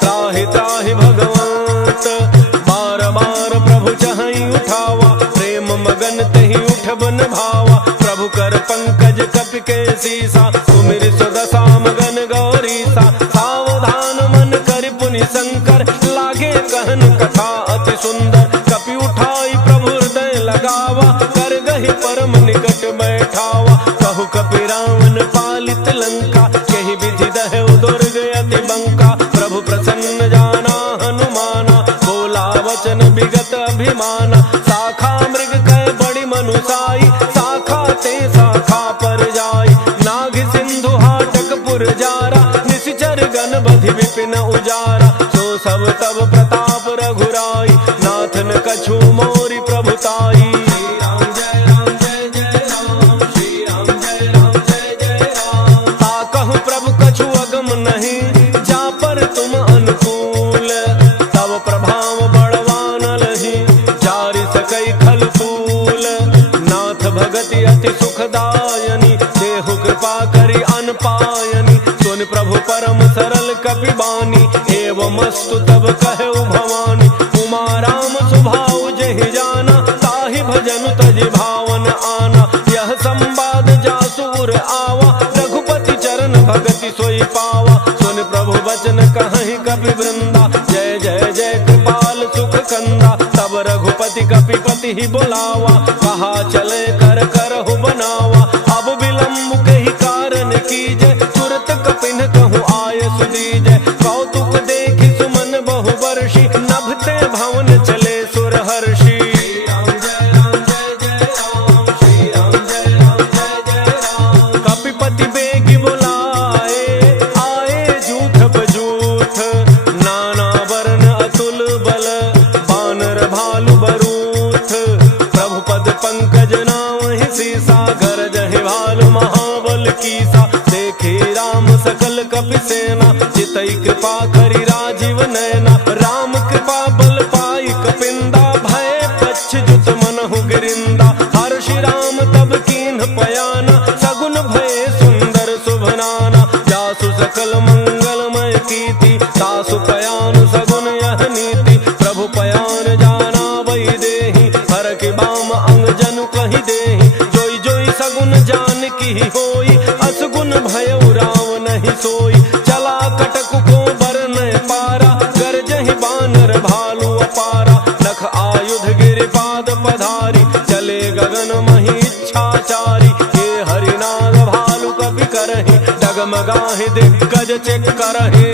त्राहि त्राहि भगवंत। बार बार प्रभु चहई उठावा, प्रेम मगन तहि उठबन भावा। प्रभु कर पंकज कपि के सीसा, सुमिर सुदशा मगन गौरीसा। सावधान मन करि पुनि शंकर, लागे कहन कथा अति सुंदर। कपि उठाई प्रभु हृदय लगावा, कर गहि परम निकट बैठावा। कहु कपि रावण पालित लंका, केहि विधि दहउ दुर्ग अति बंका। प्रभु प्रसन्न जाना हनुमाना, बोला वचन विगत अभिमाना। शाखा मृग कह बड़ी मनुसाई, शाखा ते शाखा पर जाई। नाग सिंधु हाटक पुर जारा, निशिचर गण बधि विपिन उजारा। सो सब तब प्रताप रघुराई, नाथन कछु मोरि प्रभुताई। श्री राम जय राम जय जय राम, श्री राम कपि बानी। एवमस्तु तब कहु भवानी, उमा राम सुभाव जहि जाना, ताहि भजन तजि भावन आना। यह संवाद जासुर आवा, रघुपति चरण भगति सोई पावा। सुन प्रभु वचन कहहि कपि वृंदा, जय जय जय कृपाल सुख कंदा। तब रघुपति कपिपति ही बुलावा, कहा चले कर करहु बनावा। अब विलम्ब कही कारण कीजय, तुरत कपिन कहूँ आय सुदीजय। कौतुक देखि सुमन बहु वर्षि, नभते भवन चले सुर हर्षि। कपिपति बेगी बुलाए, आए जूथ बजूथ। नाना वर्ण अतुल बल, बानर भालु बरूथ। प्रभु पद पंकज नामहि सीसा, गरजहि भालु महाबल कीसा। देखे राम सकल कपि सेना, चितई कृपा करि राजीव नयना। राम कृपा बल पाई कपिंदा, भय पच्छ्युत मनहु गिरिंदा। हर्षि राम तब कीन्ह पयाना, सगुन भये सुंदर शुभनाना। जासु सकल मंगलमय कीर्ति, तासु पयान सगुन यह नीति। प्रभु पयान जाना वही देहि, हर के बाम अंग जनु कहि देहि। जोई जोई सगुन जान की होई, असगुन भयउ राम नहीं सोई। चला कटक को बरन पारा, गरजहि बानर भालु अपारा। लख आयुध गिरिपाद पधारी, चले गगन मही इच्छाचारी। ये हरिनाग भालु कपि करहि, डगमगाहि दिग्गज चेक करहि।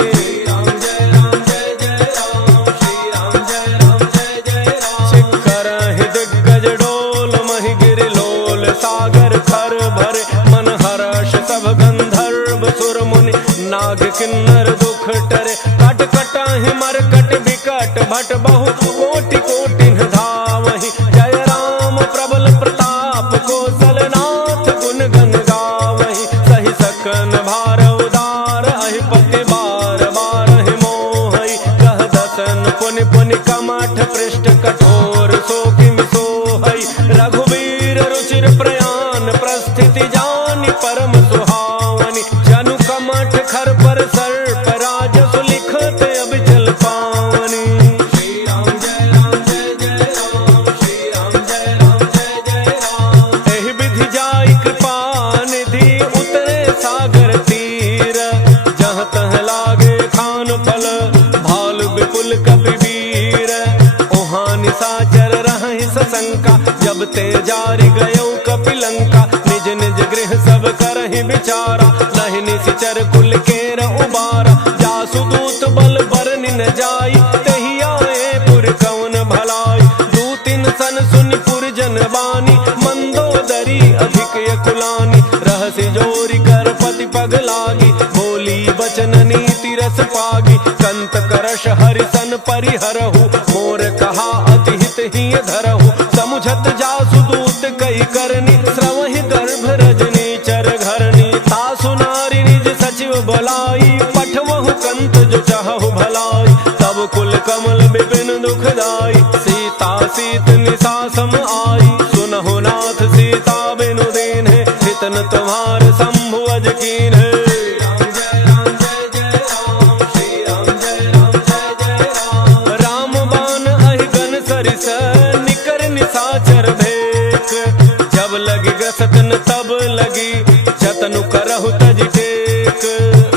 राम जय राम जय जय राम, श्री राम जय राम जय जय राम। चेक करहि दिग्गज डोल, महि गिरि लोल सागर खर भरे। मन हर्ष सब गंधर्व सुर मुनि, नाग किन्नर दुख टरे। कट कटाहि मरकट विकट भट, बहु कोटि कोटिन धावहि। जय राम प्रबल प्रताप, कौशलनाथ गुण गन गावहि। सहि सकन भार उदार, अहिपति बार बारहि मोहि। कह दसन पुनि पुनि कमठ पृष्ठ, कठोर सो किमि सोहै। रघुवीर रुचिर प्रयान, प्रस्थिति जानि परम सुहावनि। जनु कमठ खर पर सर्प, राजसु लिखत अबिचल पावनि। श्री राम जय राम जय जय राम, श्री राम जय राम जय जय राम। एहि विधि जाई कृपा निधि, उतरे सागर तीर। जहाँ तह लागे खान फल, भालु विपुल कपि वीर। ओहाँ निशाचर रहहि सशंका, जब ते जारि गयौ कपि लंका। निज निज गृह सब करहि विचारा, नहीं निशिचर कुल केर उबारा। जासु दूत बल बरनि न जाई, तेहि आए पुर कौन भलाई। दूतिन सन सुनि पुर जन बानी, मंदोदरी अधिक यकुलानी। रहसि जोरि कर पति पग लागी, बोली बचन नीति रस पागी। कंत करश हरिसन परिहरहु, मोर कहा अति हित ही धरहु। समुझत जासु दूत कई करनी, श्रवहि गर्भ रजनी चर घरनी। तासु नारी निज सचिव बुलाई, पठवहु कंत जो चाहु भलाई। तब कुल कमल विपिन दुखदाई, सीता सीत निशा सम आई। सुनहु नाथ सीता बिनु दीन्हे, हितन तुम्हार शंभु अज कीन्हे। राम जय राम जय जय राम, श्री राम जय राम जय जय राम। राम बान अहि गन सरिस, निकर निशाचर भेक। जब लगी ग्रसतन तब लगी, जतनु करहु तजि टेक।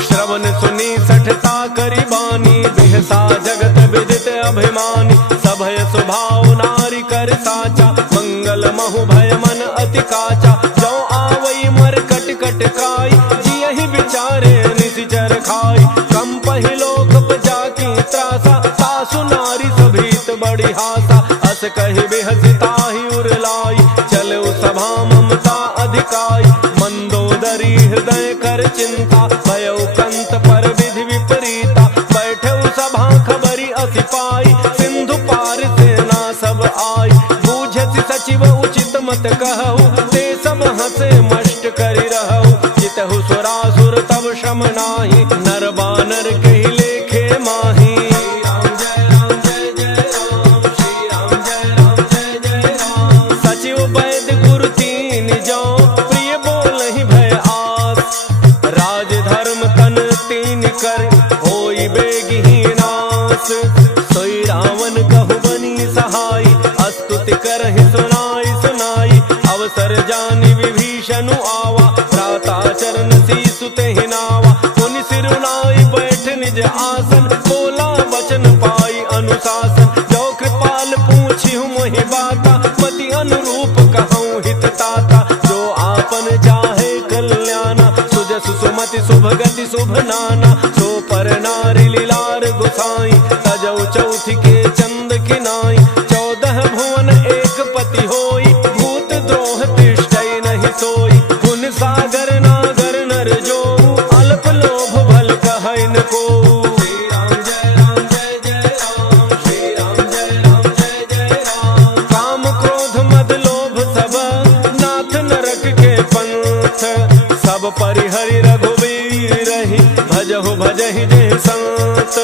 श्रवण सुनी सठता करि बानी, बिहसा जगत विदित अभिमानी। सभय स्वभाव नारी कर साचा, मंगल महु भय मन अति काचा। जो आवई मर कट कट काई, जियहि विचारे निशिचर खाई। कंपहि लोक जाकी त्रासा, सासु नारी सभीत बड़ी हासा। अस कहि बिहसि ताहि उर लाई, चलउ सभा ममता अधिकाई। मंदोदरी हृदय कर चिंता, भयउ कंत पर विधि विपरीता। बैठउ सभा खबरी अति पाई, सिंधु पार सेना सब आई। बूझति सचिव उचित मत कहु, ते सब हंसे मष्ट करि रहु। जितहु सुरासुर तब श्रम नाही, नर बानर कहि लेखे माही। राम जय राम जय जय राम, श्री राम जय राम जय जय राम। सचिव वैद्य गुरु तीन जो, प्रिय बोलहि भय आस। राज धर्म तन तीन कर, होई अवसर जानि विभीषण आवा, भ्राता चरण सीसु तेहि नावा। मुनि सिरुनाई बैठ निज आसन, बोला वचन पाई अनुशासन। जो कृपाल पूछिहु मोहि बाता, मति अनुरूप कहूँ हित ताता। जो आपन चाहे कल्याणा, सुजस सुमति शुभ गति शुभ नाना। सो पर नारी लीलार गोसाई, तजौ चौथ के चंद किनाई। 14 भुवन एक पति होई, भूत द्रोह तिष्ठै नहीं सोई। गुण सागर नागर नर जो, अल्प लोभ भल कहै न को। श्री राम जय राम जय जय राम, श्री राम जय राम जय जय राम। काम क्रोध मद लोभ सब, नाथ नरक के पंथ। सब परिहरि रघुवीर रही, भजहु भजहि जय संत।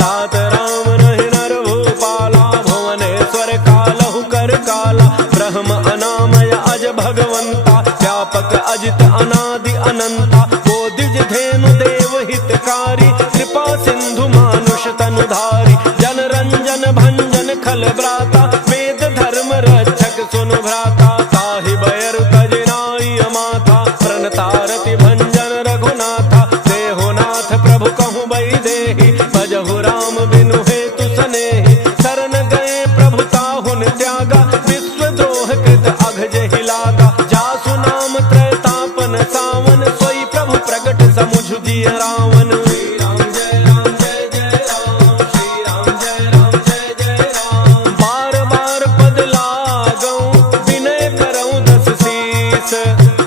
तात राम रहि नर भूपाला, भुवनेश्वर कालहु कर काला। ब्रह्म अनामय अज भगवंता, व्यापक अजित अनादि अनंता। बोधिज धेनु देव हितकारी, कृपा सिंधु मानुष तनुधारी। जन रंजन भंजन खल ब्राता, वेद धर्म रक्षक सुनु भ्राता। ताहि बैर तज नाई अमाथा, प्रणतारति भंजन रघुनाथा। देहो नाथ प्रभु कहूँ बई देहि, भजहु राम बिनु हेतु सनेहि। शरण गए प्रभु ताहुन त्यागा, विश्वद्रोह कृत अघ जहि लागा। जासु नाम त्रैतापन सावन, सोई प्रभु प्रगट समुझ दिय रावण। श्री राम जय राम जय जय राम, श्री राम जय राम जय जय राम। बार बार पद लागऊं, विनय करऊं दस शीस।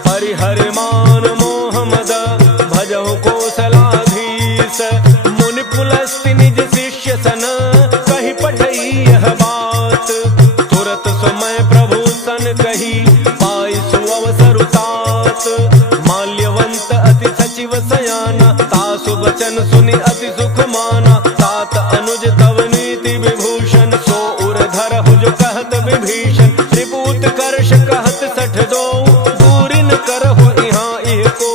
परिहर मान मोह मद, भजहु कौशलाधीश। मुनि पुलस्ति निज शिष्य सन, कहि पठई यह बात। तुरत समय प्रभु सन कही, पाई सुअवसर तात। माल्यवंत अति सचिव सयाना, तासु वचन सुनि अति सुख माना। तात अनुज तव नीति विभूषण, सो उर धरहु जो कहत विभीषण। त्रिपूत कर्ष कहत 62, दूरिन करहु इहाँ इह को।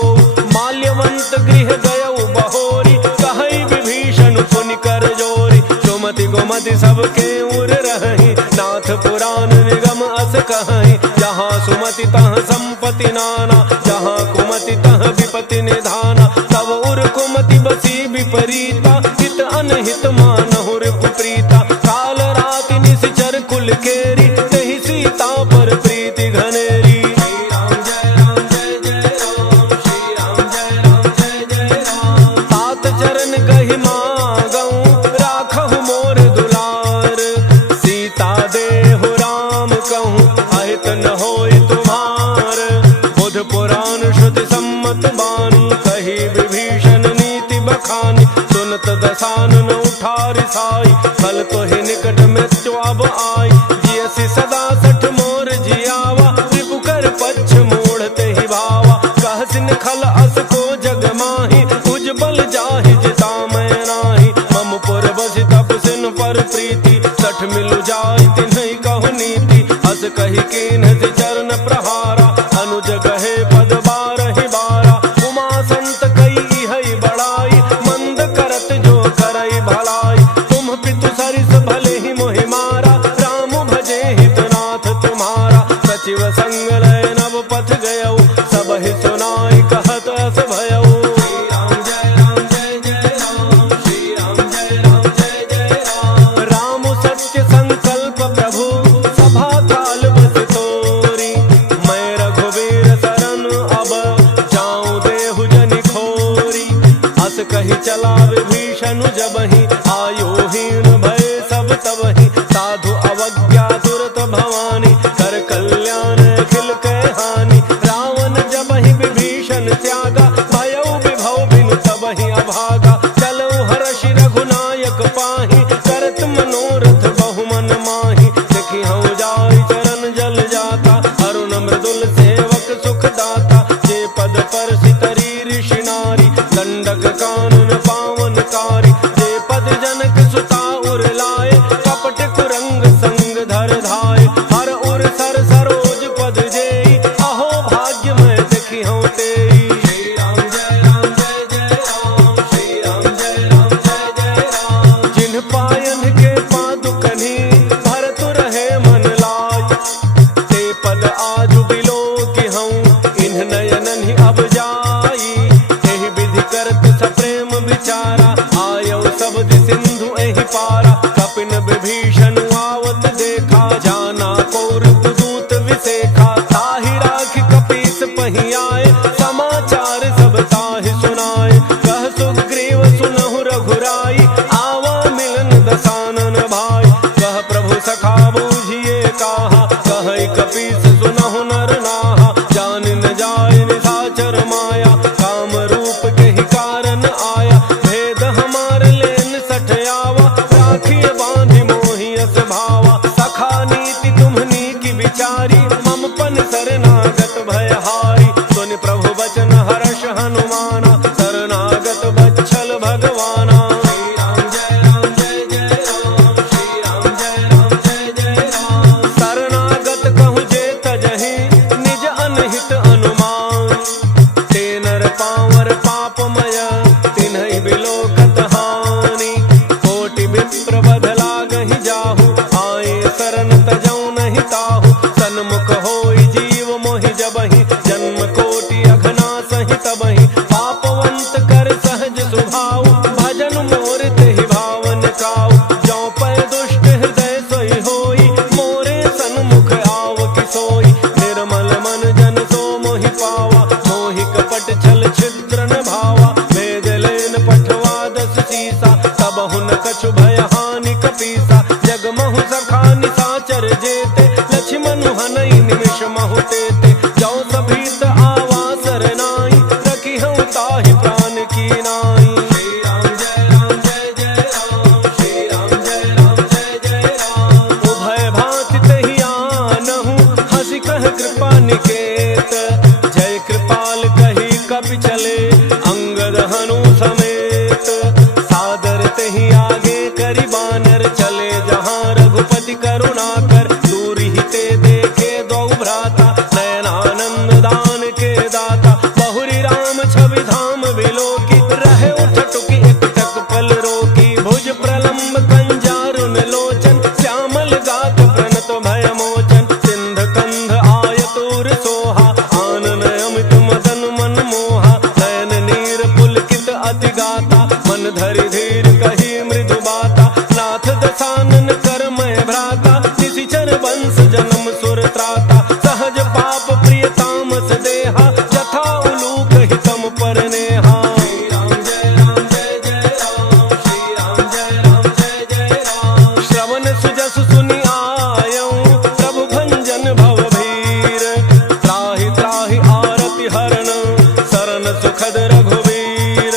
माल्यवंत गृह गयउ बहोरी, कहई विभीषण सुनि कर जोरी। सुमति गोमति सबके उर रही, नाथ पुराण निगम अस कहई। जहाँ सुमति तह संपत्ति नाना, जहाँ कुमति तह विपत्ति निधाना। तब उर कुमति बसी विपरीता, हित अनहित मानहु रिपुप्रीता। काल राति निशिचर कुल केरी, तहि सीता पर प्रीति घनेरी। श्री राम जय राम जय जय राम, श्री राम जय राम जय जय राम। तात चरण कहि मागऊं, राखहु मोर दुलार। सीता देहु राम कहूँ, अहित न होई तुम्हार। बुध पुराण श्रुति सम्मत बानी, कही विभीषण नीति बखानी। सुनत दसानन उठारि साई, फल तोहि निकट मृत्यु अब आई। जियसि सदा सठ मोर जियावा, रिपु कर पच्छ मोड़ते ही भावा। कहसिन खल अस को जग माही, उज्जवल जाहि जिता मैं नाही। मम पुर बसि तपसिन पर प्रीति, सठ मिलु जाय तिन्हि कहु नीति। अस कहि कीन्ह से चरण प्रहारा, अनुज गहे पद बारहि बारा। उमा संत कई हई बड़ाई, मंद करत जो करई भलाई। तुम पितु सरिस भले ही मोहि मारा, राम भजे हितनाथ तुम्हारा। सचिव संग लय नव पथ गयऊ, सब ही सुनाई कहत अस भयऊ। श्री राम जय राम जय जय राम, श्री राम जय राम जय जय राम। राम सत्य संकल्प प्रभु, सभा काल बस तोरी। मैं रघुवीर सर कि हूँ इन्ह नयनन ही अब जाई। एहि विधि करत सप्रेम विचारा, आयो शब्द सिंधु एहि पारा। कपिन विभीषण आवत देखा, जाना कौरव दूत विसेखा। ताहि राखि कपीस पहि आए, समाचार सब ताहि सुनाए। कह सुग्रीव सुनहु रघुराई, आवा मिलन दसानन भाई। कह प्रभु सखा बूझिए काहा, कह कपीस सुनहु नर नाहा। जान न जाय निशाचर माया, काम रूप के ही कारण आया। भेद हमार लेन सठ आवा, राखिए बांधि मोहि अस भावा। सखा नीति तुम्हनी की विचारी, मम पन शरणागत भयहारी। सुनि प्रभु बचन हर्ष हनुमाना, शरणागत बच्छल भगवाना। श्री राम जय राम जय जय राम, श्री राम जय राम जय जय राम। शरणागत कहु जे तजहि, निज अनहित अनुमान। ते नर पावर पापमय, तिन्हि बिलोकत हानि। कोटि विप्र बध लागहि जाहु, आए शरण तजौ नहीं ताहु। सन्मुख होई जीव मोहि जबहि, जन्म कोटि अघना सहि तबहि। पापवंत कर सहज स्वभाव, भजन मोर तेहि भावन काऊ। जौ पै दुष्ट हृदय सोई होई, मोरे सन्मुख आव कि सोई। निर्मल मन जन सो मोहि पावा, मोहि कपट छल छिद्र न भावा। भेद लेन पठवा दस सीसा, तब हुन कछु भय हानि कपीसा। जगमहु सखा निशाचर जेते, लक्ष्मण हनई निमिष महु तेते। जौ सभीत आवा सरनाई, रखिहउ ताहि प्राण की नाई। श्री राम जय राम जय जय राम, श्री राम जय राम जय जय राम। उभय भांति तेहि आनहु, हँसि कह कृपा निकेत। जय कृपाल कही कपि चले, अंगद हनु समेत। सादर तेहि आगे करि बानर, चले जहाँ रघुपति करुणा कर। दूर ही ते देखे दो भ्राता, नयनानंद दान के दाता। बहुरी राम छवि धाम बिलोकी, रहे उठटुकी एकटक पल रोकी। भुज प्रलंब कंजारुन लोचन, श्यामल गात प्रणत भय मोचन। सिंध कंध आयतुर सोहा, आनन अमित मदन मन मोहा। नयन नीर पुलकित अति गाता, मन धरि धीर कही मृदु बाता। नाथ दसानन कर मैं भ्राता, निशिचर वंश जन्म सुर त्राता। सहज पाप प्रिय तामस देहा, जथा उलूक हितम पर नेहा। श्री राम जय राम जय जय राम, श्री राम जय राम जय जय राम। श्रवण सुजस सुनि आयऊ, प्रभु भंजन भव भीर। त्राहि त्राहि आरति हरण, शरण सुखद रघुवीर।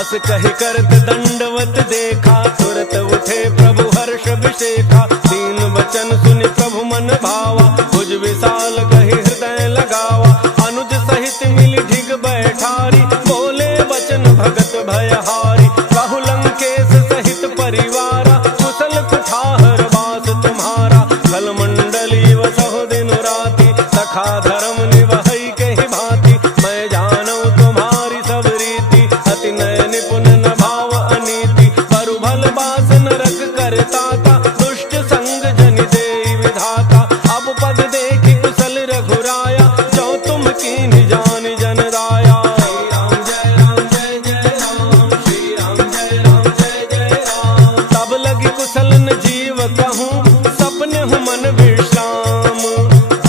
अस कहि करत दंडवत देखा, तुरत उठे प्रभु हर्ष विशेखा। दीन वचन सुनि प्रभु मन भावा, भुज विशाल कहि हृदय लगावा। अनुज सहित मिलि ढिग बैठारी, बोले वचन भगत भयहारी। कहु लंकेश सहित परिवारा, कुशल कुठार बास तुम्हारा। खल मंडली वसहु दिन राति, सखा धर्म निवहै कहि भांति। मैं जानऊ तुम्हारी सब रीति, अति नय निपुण न भाव अनीति। परु भल बास नरक करताता, दुष्ट संग जनि देई विधाता। अब पद देखि कुशल रघुराया, जो तुम कीन्हि जान जन दाया। श्री राम जय राम जय जय राम, श्री राम जय राम जय जय राम। तब लगी कुशल न जीव कहूँ, सपने हूँ मन विश्राम।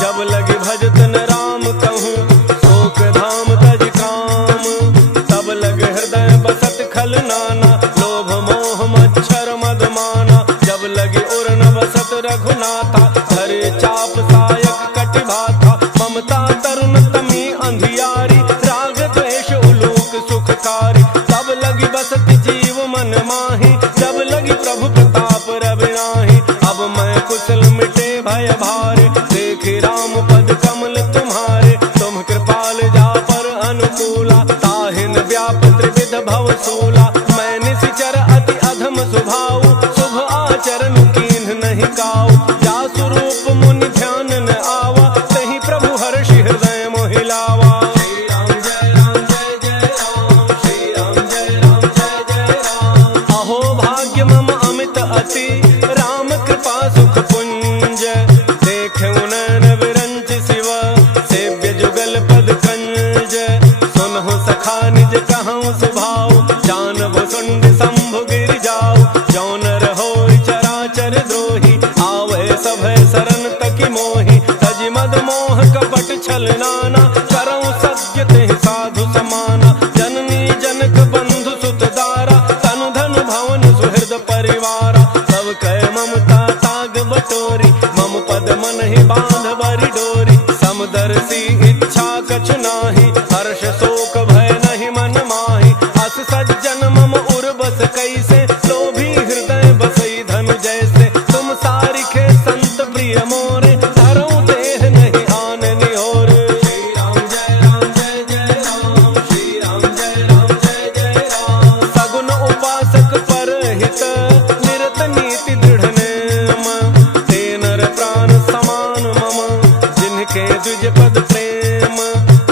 जब लगी भजत न राम कहूँ, शोक धाम तज काम। तब लगे हृदय बसत खल नाना, लोभ मोह मच्छर मद माना। जब लगी उर्न बसत रघुनाथा, धरे चाप सायक कटि भाथा। ममता तरुण तमी अंधियारी, राग द्वेष उलूक सुखकारी। तब लगी बसत जीव मन माही, जब लगी प्रभु प्रताप रविनाही। अब मैं कुशल मिटे भय भारे, देखि राम पद कमल तुम्हारे। तुम जाना, करऊं सत्य ते साधु समाना। जननी जनक बंधु सुत दारा, तनु धन भवन सुहृद परिवारा। सब कह ममता ताग बटोरी, मम पद मन ही बांध बरी डोरी। समदर्शी इच्छा कछु नाही, हर्ष शोक भय नहीं मन माही। अस सज्जन मम उर बस कैसे, लोभी हृदय बसई धनु जैसे। तुम सारिखे संत प्रिय मोरे, धरऊं देह नहीं आन निहोर। श्री राम जय राम जय जय राम, श्री राम जय राम जय जय राम। सगुन उपासक परहित, निरत नीति दृढ़ नेम। ते नर प्राण समान मम, जिनके द्विज पद प्रेम।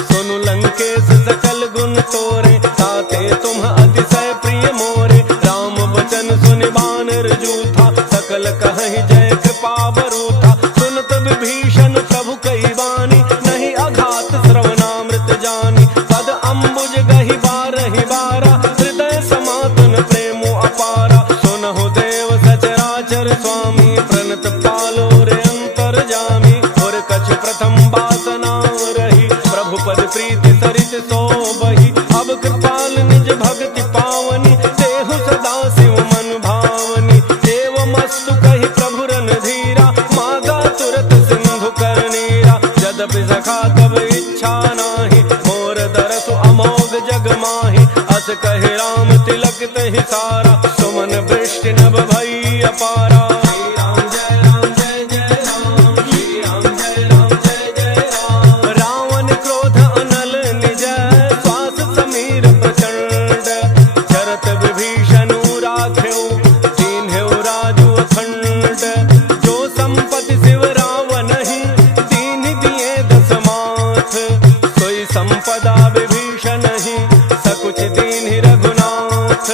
सुनु लंकेश सकल गुण तोरे, ताते तुम अतिशय प्रिय मोरे। राम वचन सुनि बानर जूथा, सकल कहहि जय कृपा बरूथा। सुनत विभीषण प्रभु कई बानी, नहीं अघात श्रवणामृत जानी। पद अम्बुज गहि बारहि बारा, हृदय समातन प्रेमो अपारा। सुनहु देव सचराचर स्वामी, प्रणत पालो रे अंतर जामी। और कछ प्रथम वासना रही, प्रभु पद प्रीति सरित सोबहि। अब कृपाल निज भक्ति पावनी, देहु सदा शिव मन भावनी। एवमस्तु कहि प्रभु रणधीरा, मागा तुरत सिंधु कर नीरा। यद्यपि सखा तब इच्छा नाही, मोर दरसु अमोघ जग माही। अस कहि राम तिलक तहि सारा, सुमन वृष्टि नभ भई अपारा। श्री राम जय राम जय जय राम, श्री राम जय राम जय जय राम। रावण क्रोध अनल निज, श्वास समीर प्रचंड। जरत विभीषण राखेउ, दीन्हेउ राजु अखंड। जो संपत्ति शिव रावण ही, दीन दिए दस माथ। सोई संपदा विभीषण ही, सकुच दीन्हि रघुनाथ।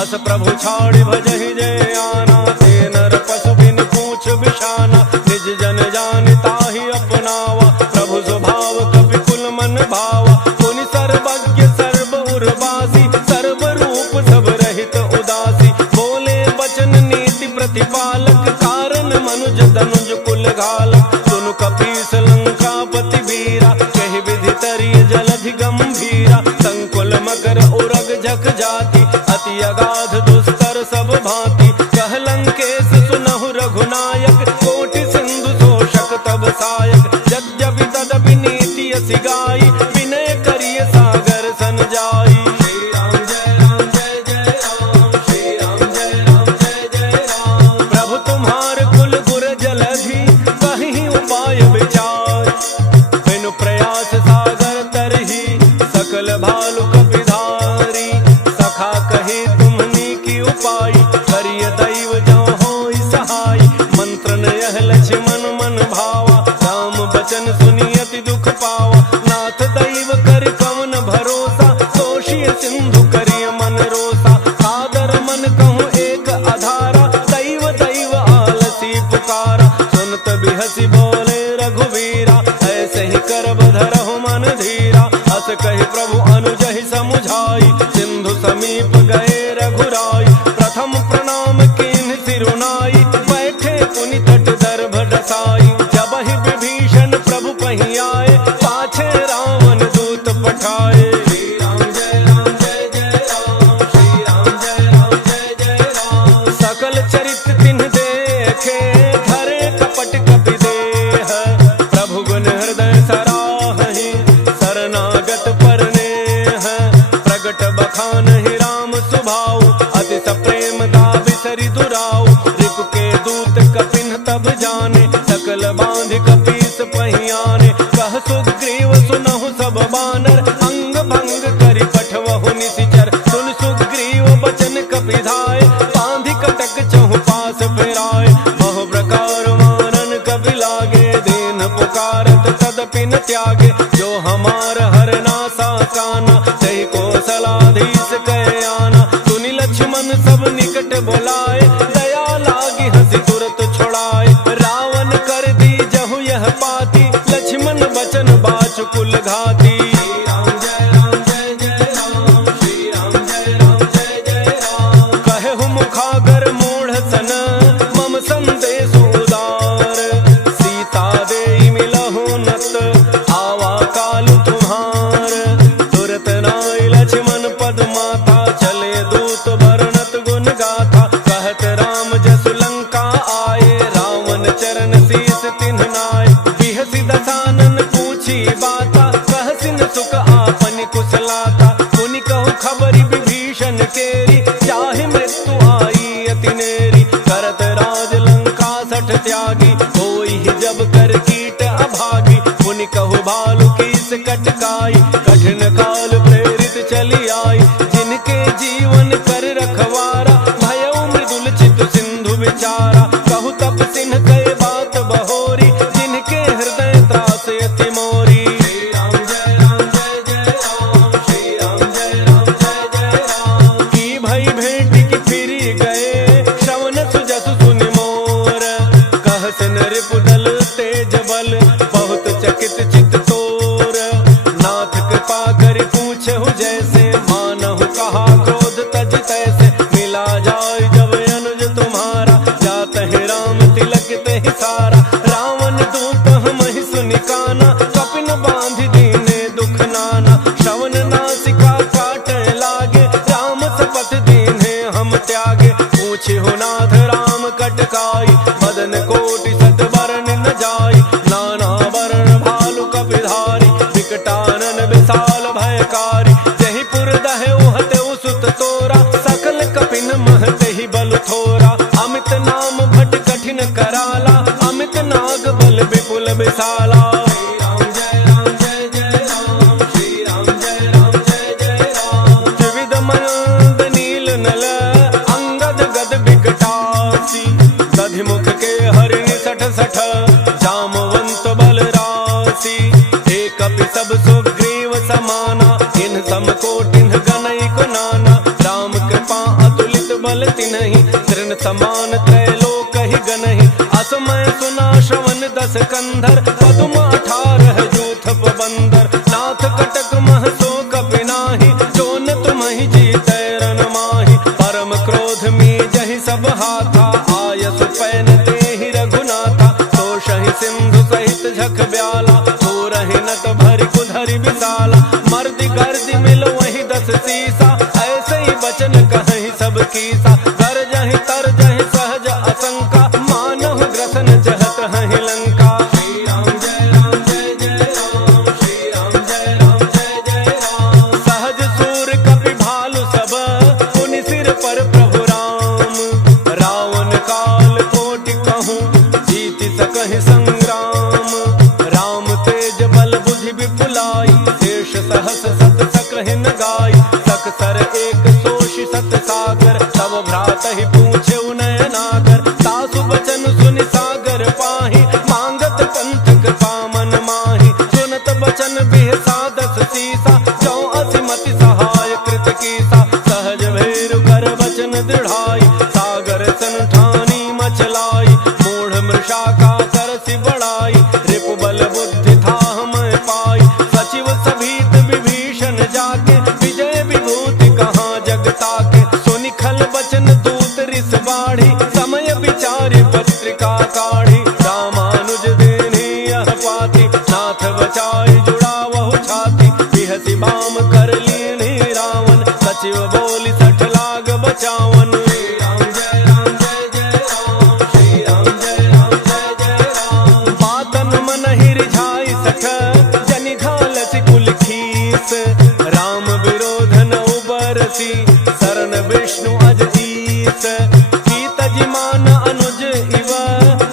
अस प्रभु छाड़ि भजहि जय आना, ते नर पशु बिन पूछ बिषाना। निज जन जानि ताहि अपनावा, प्रभु स्वभाव कपि कुल मन भावा। मुनि सर्वज्ञ सर्व उर्वासी, सर्व रूप सब रहित उदासी। बोले वचन नीति प्रतिपालक, कारण मनुज तनुज कुल घालक। सुनु कपीस लंकापति वीरा, कहि विधि तरिय जलधि गंभीरा। संकुल मकर उरग झक जाति, अति अगाध दुस्तर सब भांति। कह लंकेश सुनहु रघुनायक, कोटि सिंधु शोषक तब सायक। यद्यपि तदपि नीति असि गाई, विनय करिय सागर सन जाई। श्री राम जय राम जय जय राम, श्री राम जय राम जय जय राम। प्रभु तुम्हार कुल गुर जलधि, कहीं उपाय विचार। बिनु प्रयास सागर तरही, सकल भालु कपिधारी। सखा कही तुम्हनी की उपाय, करिय दैव जौ होई सहाय। मंत्रन यह लक्ष्मण मन भावा, राम बचन सुनि अति दुख पावा। नाथ दैव कर कवन भरोसा, तोषिय सिंधु करिय मन रोसा। सादर मन कहूँ एक आधारा, दैव दैव आलसी पुकारा। सुनत बिहसी बोले रघुवीरा, ऐसे ही करब धरहु मन धीरा। अस कहि प्रभु अनुजहि समुझाई, सिंधु समीप गए रघुराई। प्रथम प्रणाम कीन्ह सिरुनाई, बैठे पुनि तट दर्भ डसाई। जब ही विभीषण प्रभु पही आए, पाछे रावण दूत पठाए। श्री राम जय राम जय जय राम, श्री राम जय राम जय जय राम। सकल चरित तिन्ह देखे, धरे कपट कपि देह। प्रभु गुण हृदय सराहहि, शरणागत परनेह। प्रगट बखानहि राम सुभाऊ, अति सप्रेम दाबिसरि दुराऊ। रिपु के दूत कपिन तब जाने, सकल बांध कपीस पहियाने। कह सुग्रीव सुनहु सब बानर, अंग भंग करि पठवहु निशिचर। सुन सुग्रीव बचन कपिधाय, बांधि कटक चहु पास फिराय। बहु प्रकार मारन कपि लागे, दीन पुकारत तदपि न त्यागे। जो हमार हरनासा काना, तहि कौशलाधीश कह आना। सुनि लक्ष्मण सब निकट बोलाए, दया लागी हंसी तुरत छुड़ाए। रावण कर दी जहु यह पाती, लक्ष्मण बचन बाचु कुल घाती। श्री राम जय राम जय जय राम, श्री राम जय राम जय जय राम। कहु मुखागर मूढ़ सन, मम संदेश उदार। सीता देई मिलहु नत, आवा का भालू की से कटकाई, कठिन काल प्रेरित चली आई, जिनके जीवन कर रखवारा, भयउ मृदुल चित सिंधु विचारा, कहु तप सिन्ह कहे बात बहोरी, जिनके हृदय त्रास अति मोरी। श्री राम जय राम जय जय राम, श्री राम जय राम जय जय राम। की भई भेंट की फिरी गए, श्रवण सुजसु सुनि मोर, कहत नृपुदल तेज बल, बहुत चकित चित तोर। नाथ कृपा करि पूछहु जैसे, मानहु कहा क्रोध तज तैसे, मिला जाय जब अनुज तुम्हारा, जात है राम तिलक तेहि सारा। रावण दूत हमहि सुनि काना, कपिन बांधि दीने दुख नाना, श्रवण नासिका काटे लागे, राम सपथ दीन्हे हम त्यागे। पूछिहु नाथ राम कटकाई, बदन कोटि सत बरन न जाई, नाना वरण भालु कपिधारी, विकटानन विशाल भयकारी। जहि पुर दहे उहते उसुत तोरा, सकल कपिन महते ही बल थोरा। अमित नाम भट कठिन कराला, अमित नाग बल विपुल विशाला। श्री राम जय राम जय जय राम, श्री राम जय राम जय जय राम। त्रिविध मयंद नील नल, अंगद गद विकटासी, दधिमुख के हरिणि सठ सठ, जामवंत बल राशि। एक कपि सब सुग्रीव समाना, इन सम कोटिन गनई को नाना। राम कृपा अतुलित बल तिन्हि, तृण समान त्रैलोक ही गनहि। असमय सुना श्रवण दस कंधर, पदुम 18 जूथ बंदर। नाथ कटक मह सो कपि नाहि, जोन तुम्हि जीतै रन माहि। परम क्रोध में जहि सब हाथा, आयसु पैन तेहि रघुनाथा। तोषहि सिंधु सहित झख ब्याला, थोरहि नट भरि कुधरि विशाला। मर्दि गर्दि मिल वही 10 सीसा, ऐसे ही बचन कहि सब कीसा। गरजहि तरजहि सहज असंका, मानहु ग्रसन चहत हहि लंका। श्री राम जय राम जय जय राम, श्री राम जय राम जय जय राम। सहज सूर कपि भालु सब, पुनि सिर पर प्रभु राम। रावण काल कोटि कहूँ, जीति सकहि संग्राम। राम तेज बल बुद्धि विपुलाई, शेष सहस सत सकहि न गाई। सकसर एक सोषि सत सागर, तब भ्रात ही पूछे उनय नागर। तासु बचन सुनि सागर पाहि, मांगत पंथ कृपा मन माहि। सुनत बचन बिहसा 10 सीसा, जौ असिमति सहाय कृत कीसा। सहज भैरु कर बचन दृढ़ाई, सागर सन ठानी मचलाई। मूढ़ मृषा का करसि बढ़ाई, रिपु बल बुद्धि थाह मैं पाई। सचिव सभीत विभीषण जाके, विजय विभूति कहाँ जग ताके। सुनि खल बचन दूत रिस बाढ़ी, समय विचारि पत्रिका काढ़ी। रामानुज देनि यह पाती, नाथ बचाई जुड़ावहु छाती। बिहसि बाम कर लीन्हि रावण, सचिव बोली 60 लाग बचावन। श्री राम जय राम जय जय राम, श्री राम जय राम जय जय राम। बातन मन ही रिझाई 60, जनि घालसि कुल खीस। राम विरोध न उबरसी, शरण विष्णु अज ईस। की तजि मान अनुज इव,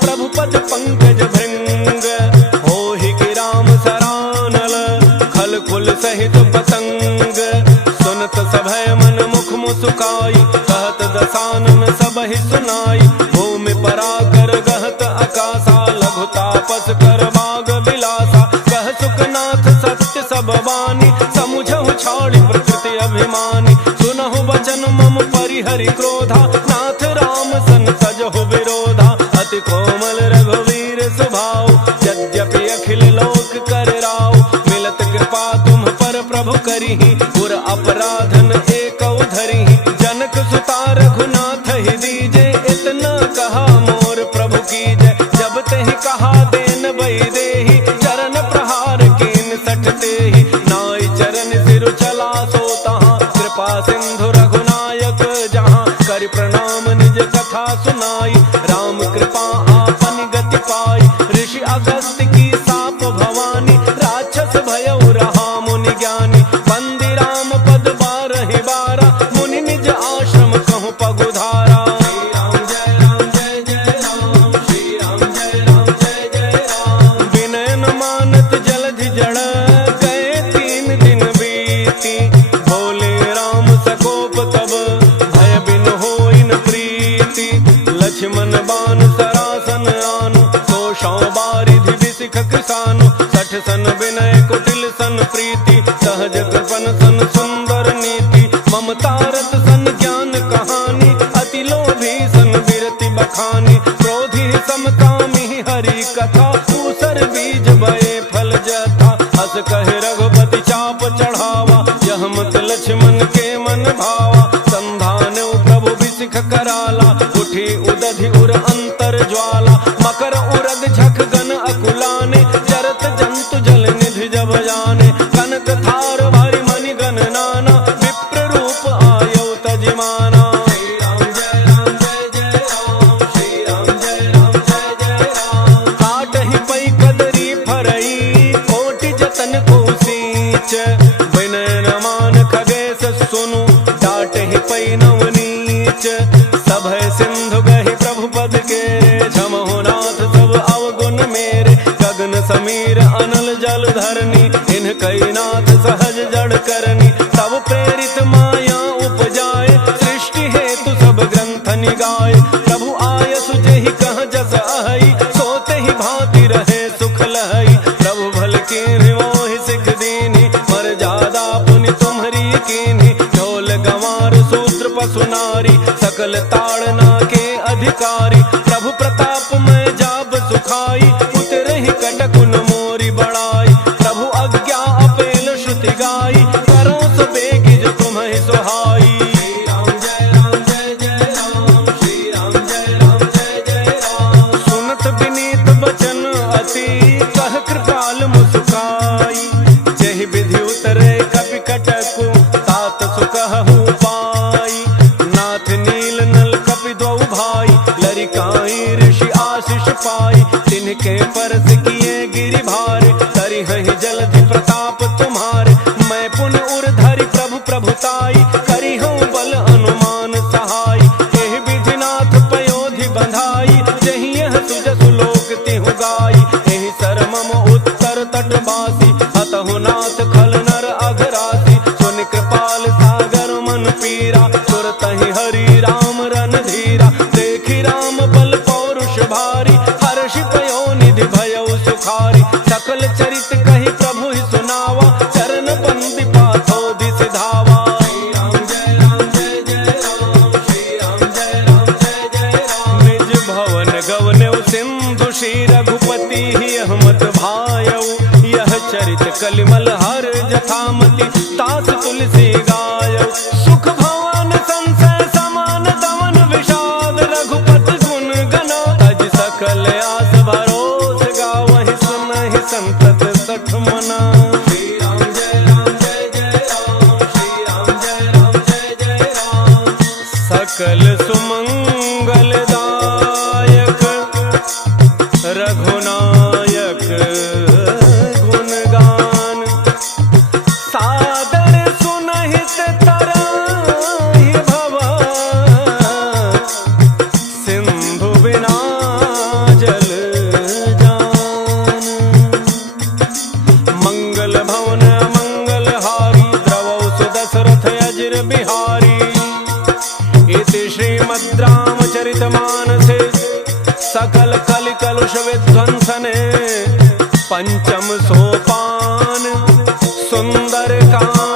प्रभु पद पंकज भृंग। होहि कि राम सरानल, खल खुल सहित पतंग। सुनत सभय मन मुख मुसुकाई, कहत दसानन सबहि सुनाई। भूमि पराकर गहत आकाशा, लघु तापस कर बाग बिलासा। कह सुखनाथ सत्य सब वाणी, समुझहु छाड़ी प्रकृति अभिमानी। सुनहु बचन मम परिहरि क्रोधा, नाथ राम सन तजहु विरोधा। अति कोमल रघुवीर स्वभाव, यद्यपि अखिल लोक कर राव। मिलत कृपा तुम पर प्रभु करिहि, पुर अपराधन एक धरिहि। जनक सुता रघुनाथ ही दीजे, इतना कहा मोर प्रभु कीजय। जब तेहि कहा देन बई देहि, चरण प्रहार कीन 60 तेहि। नाई चरण सिर चला सो तहाँ, कृपा सिंधु रघुनायक जहाँ। करि प्रणाम निज कथा सुनाई, राम कृपा आपन गति पाई। ऋषि अगस्त्य की साप भवानी, राक्षस भयउ रहा मुनि ज्ञानी। बंदी राम पद 12 बारा, मुनि निज आश्रम कहूँ पगुधारा। श्री राम जय राम जय जय राम, श्री राम जय राम जय जय राम। विनय न मानत जलधि जड़, सन प्रीति, सहज कृपन सन सुंदर नीति, ममता रत सन ज्ञान कहानी, अति लोभी सन विरति बखानी, क्रोधी समकामी हरि कथा, दूसर बीज बये फल जथा, हस कहे रघुपति चाप चढ़ावा, यह मत लक्ष्मण के मन भावा, संधान प्रभु बिसिख कराला, उठी उदधि उर अंतर ज्वाला, मकर उरग झख गन अकुलाने, जरत जंतु जल निधि जब जाने, कनक थार भारी मणि गण नाना, विप्र रूप आयौ तजिमाना। श्री राम जय राम जय जय राम, श्री राम जय राम जय जय राम। काटहि पै कदरी फरई, कोटि जतन को सींच, विनय न मान खगेश सुनु, डाटहि पै नवनीच, सभय सिंधु गहि प्रभु पद के, क्षमहु नाथ सब अवगुण मेरे, गगन समीर अनल जल धरनी, इनकई नाथ सहज जड़ करनी, तब प्रेरित माया उपजाए, सृष्टि हेतु सब ग्रंथ निगाए, प्रभु आयसु जेहि कह जस अहई, सोते ही भांति रहे सुख लहई, प्रभु भल कीन्हि मोहि सिख दीन्हि, मर्यादा पुनि तुम्हरी कीन्हि, ढोल गंवार सूत्र पशु नारी, सकल ताड़ना के अधिकारी, प्रभु प्रताप में जाब सुखाई, उतरहि कटकुन मोरी बड़ाई, प्रभु अज्ञा अपेल श्रुति गाई, करो सो बेगी जो तुम्हें सुहाई। श्री राम जय राम जय जय राम, श्री राम जय राम जय जय राम। सुनत विनीत बचन अति, कह कृपाल मुस्काई, जेहि विधि उतरे कपि कटकु, तात सुकहु पाई, नाथ नील नल कपि द्वौ भाई, लरिकाई ऋषि आशीष पाई, तिनके परस किए गिरि भारे, करिहहि जलधि प्रताप तुम्हारे, मैं पुन उर धरि प्रभु प्रभुताई, करिहउँ बल अनुमान सहाय, एहि विधिनाथ पयोधि बंधाई, जहि यह सुजसु लोक तिहु गाई, एहि सर मम उत्तर तटवासी, अतहु नाथ खल नर अघरासी, सुनि कृपाल सागर मन पीरा, तुरतहि हरि राम रणधीरा, देखि राम बल पौरुष भारी, हर्षि पयो निधि भयउ सुखारी, सकल चरित कहि प्रभु ही सुनावा, चरण बंदी पाथो दिस धावा। श्री राम जय राम जय जय राम, श्री राम जय राम जय जय राम। निज भवन गवनेउ सिंधु श्री रघुपति यह मत भायउ, यह चरित कलिमल हर जथामति, तास तुलसी गायउ, सुख भवन संशय समान दमन विषाद, रघुपति गुण गना, अज सकल आस भरोस गावहि, सुनहि संतत सठ मना। श्री राम जय राम जय जय राम, श्री राम जय राम जय जय राम। सकल सुमंगल दायक रघुनायक गुणगान, सादर सुनहित तराहि भव, सिंधु बिना जल जान, मंगल भवन मंगल हारी, द्रवौ सुदशरथ अजिर बिहारी, इति श्रीमद् रामचरितमानसे सकल कलि कलुष विध्वंसने, पंचम सोपान सुंदर कांड।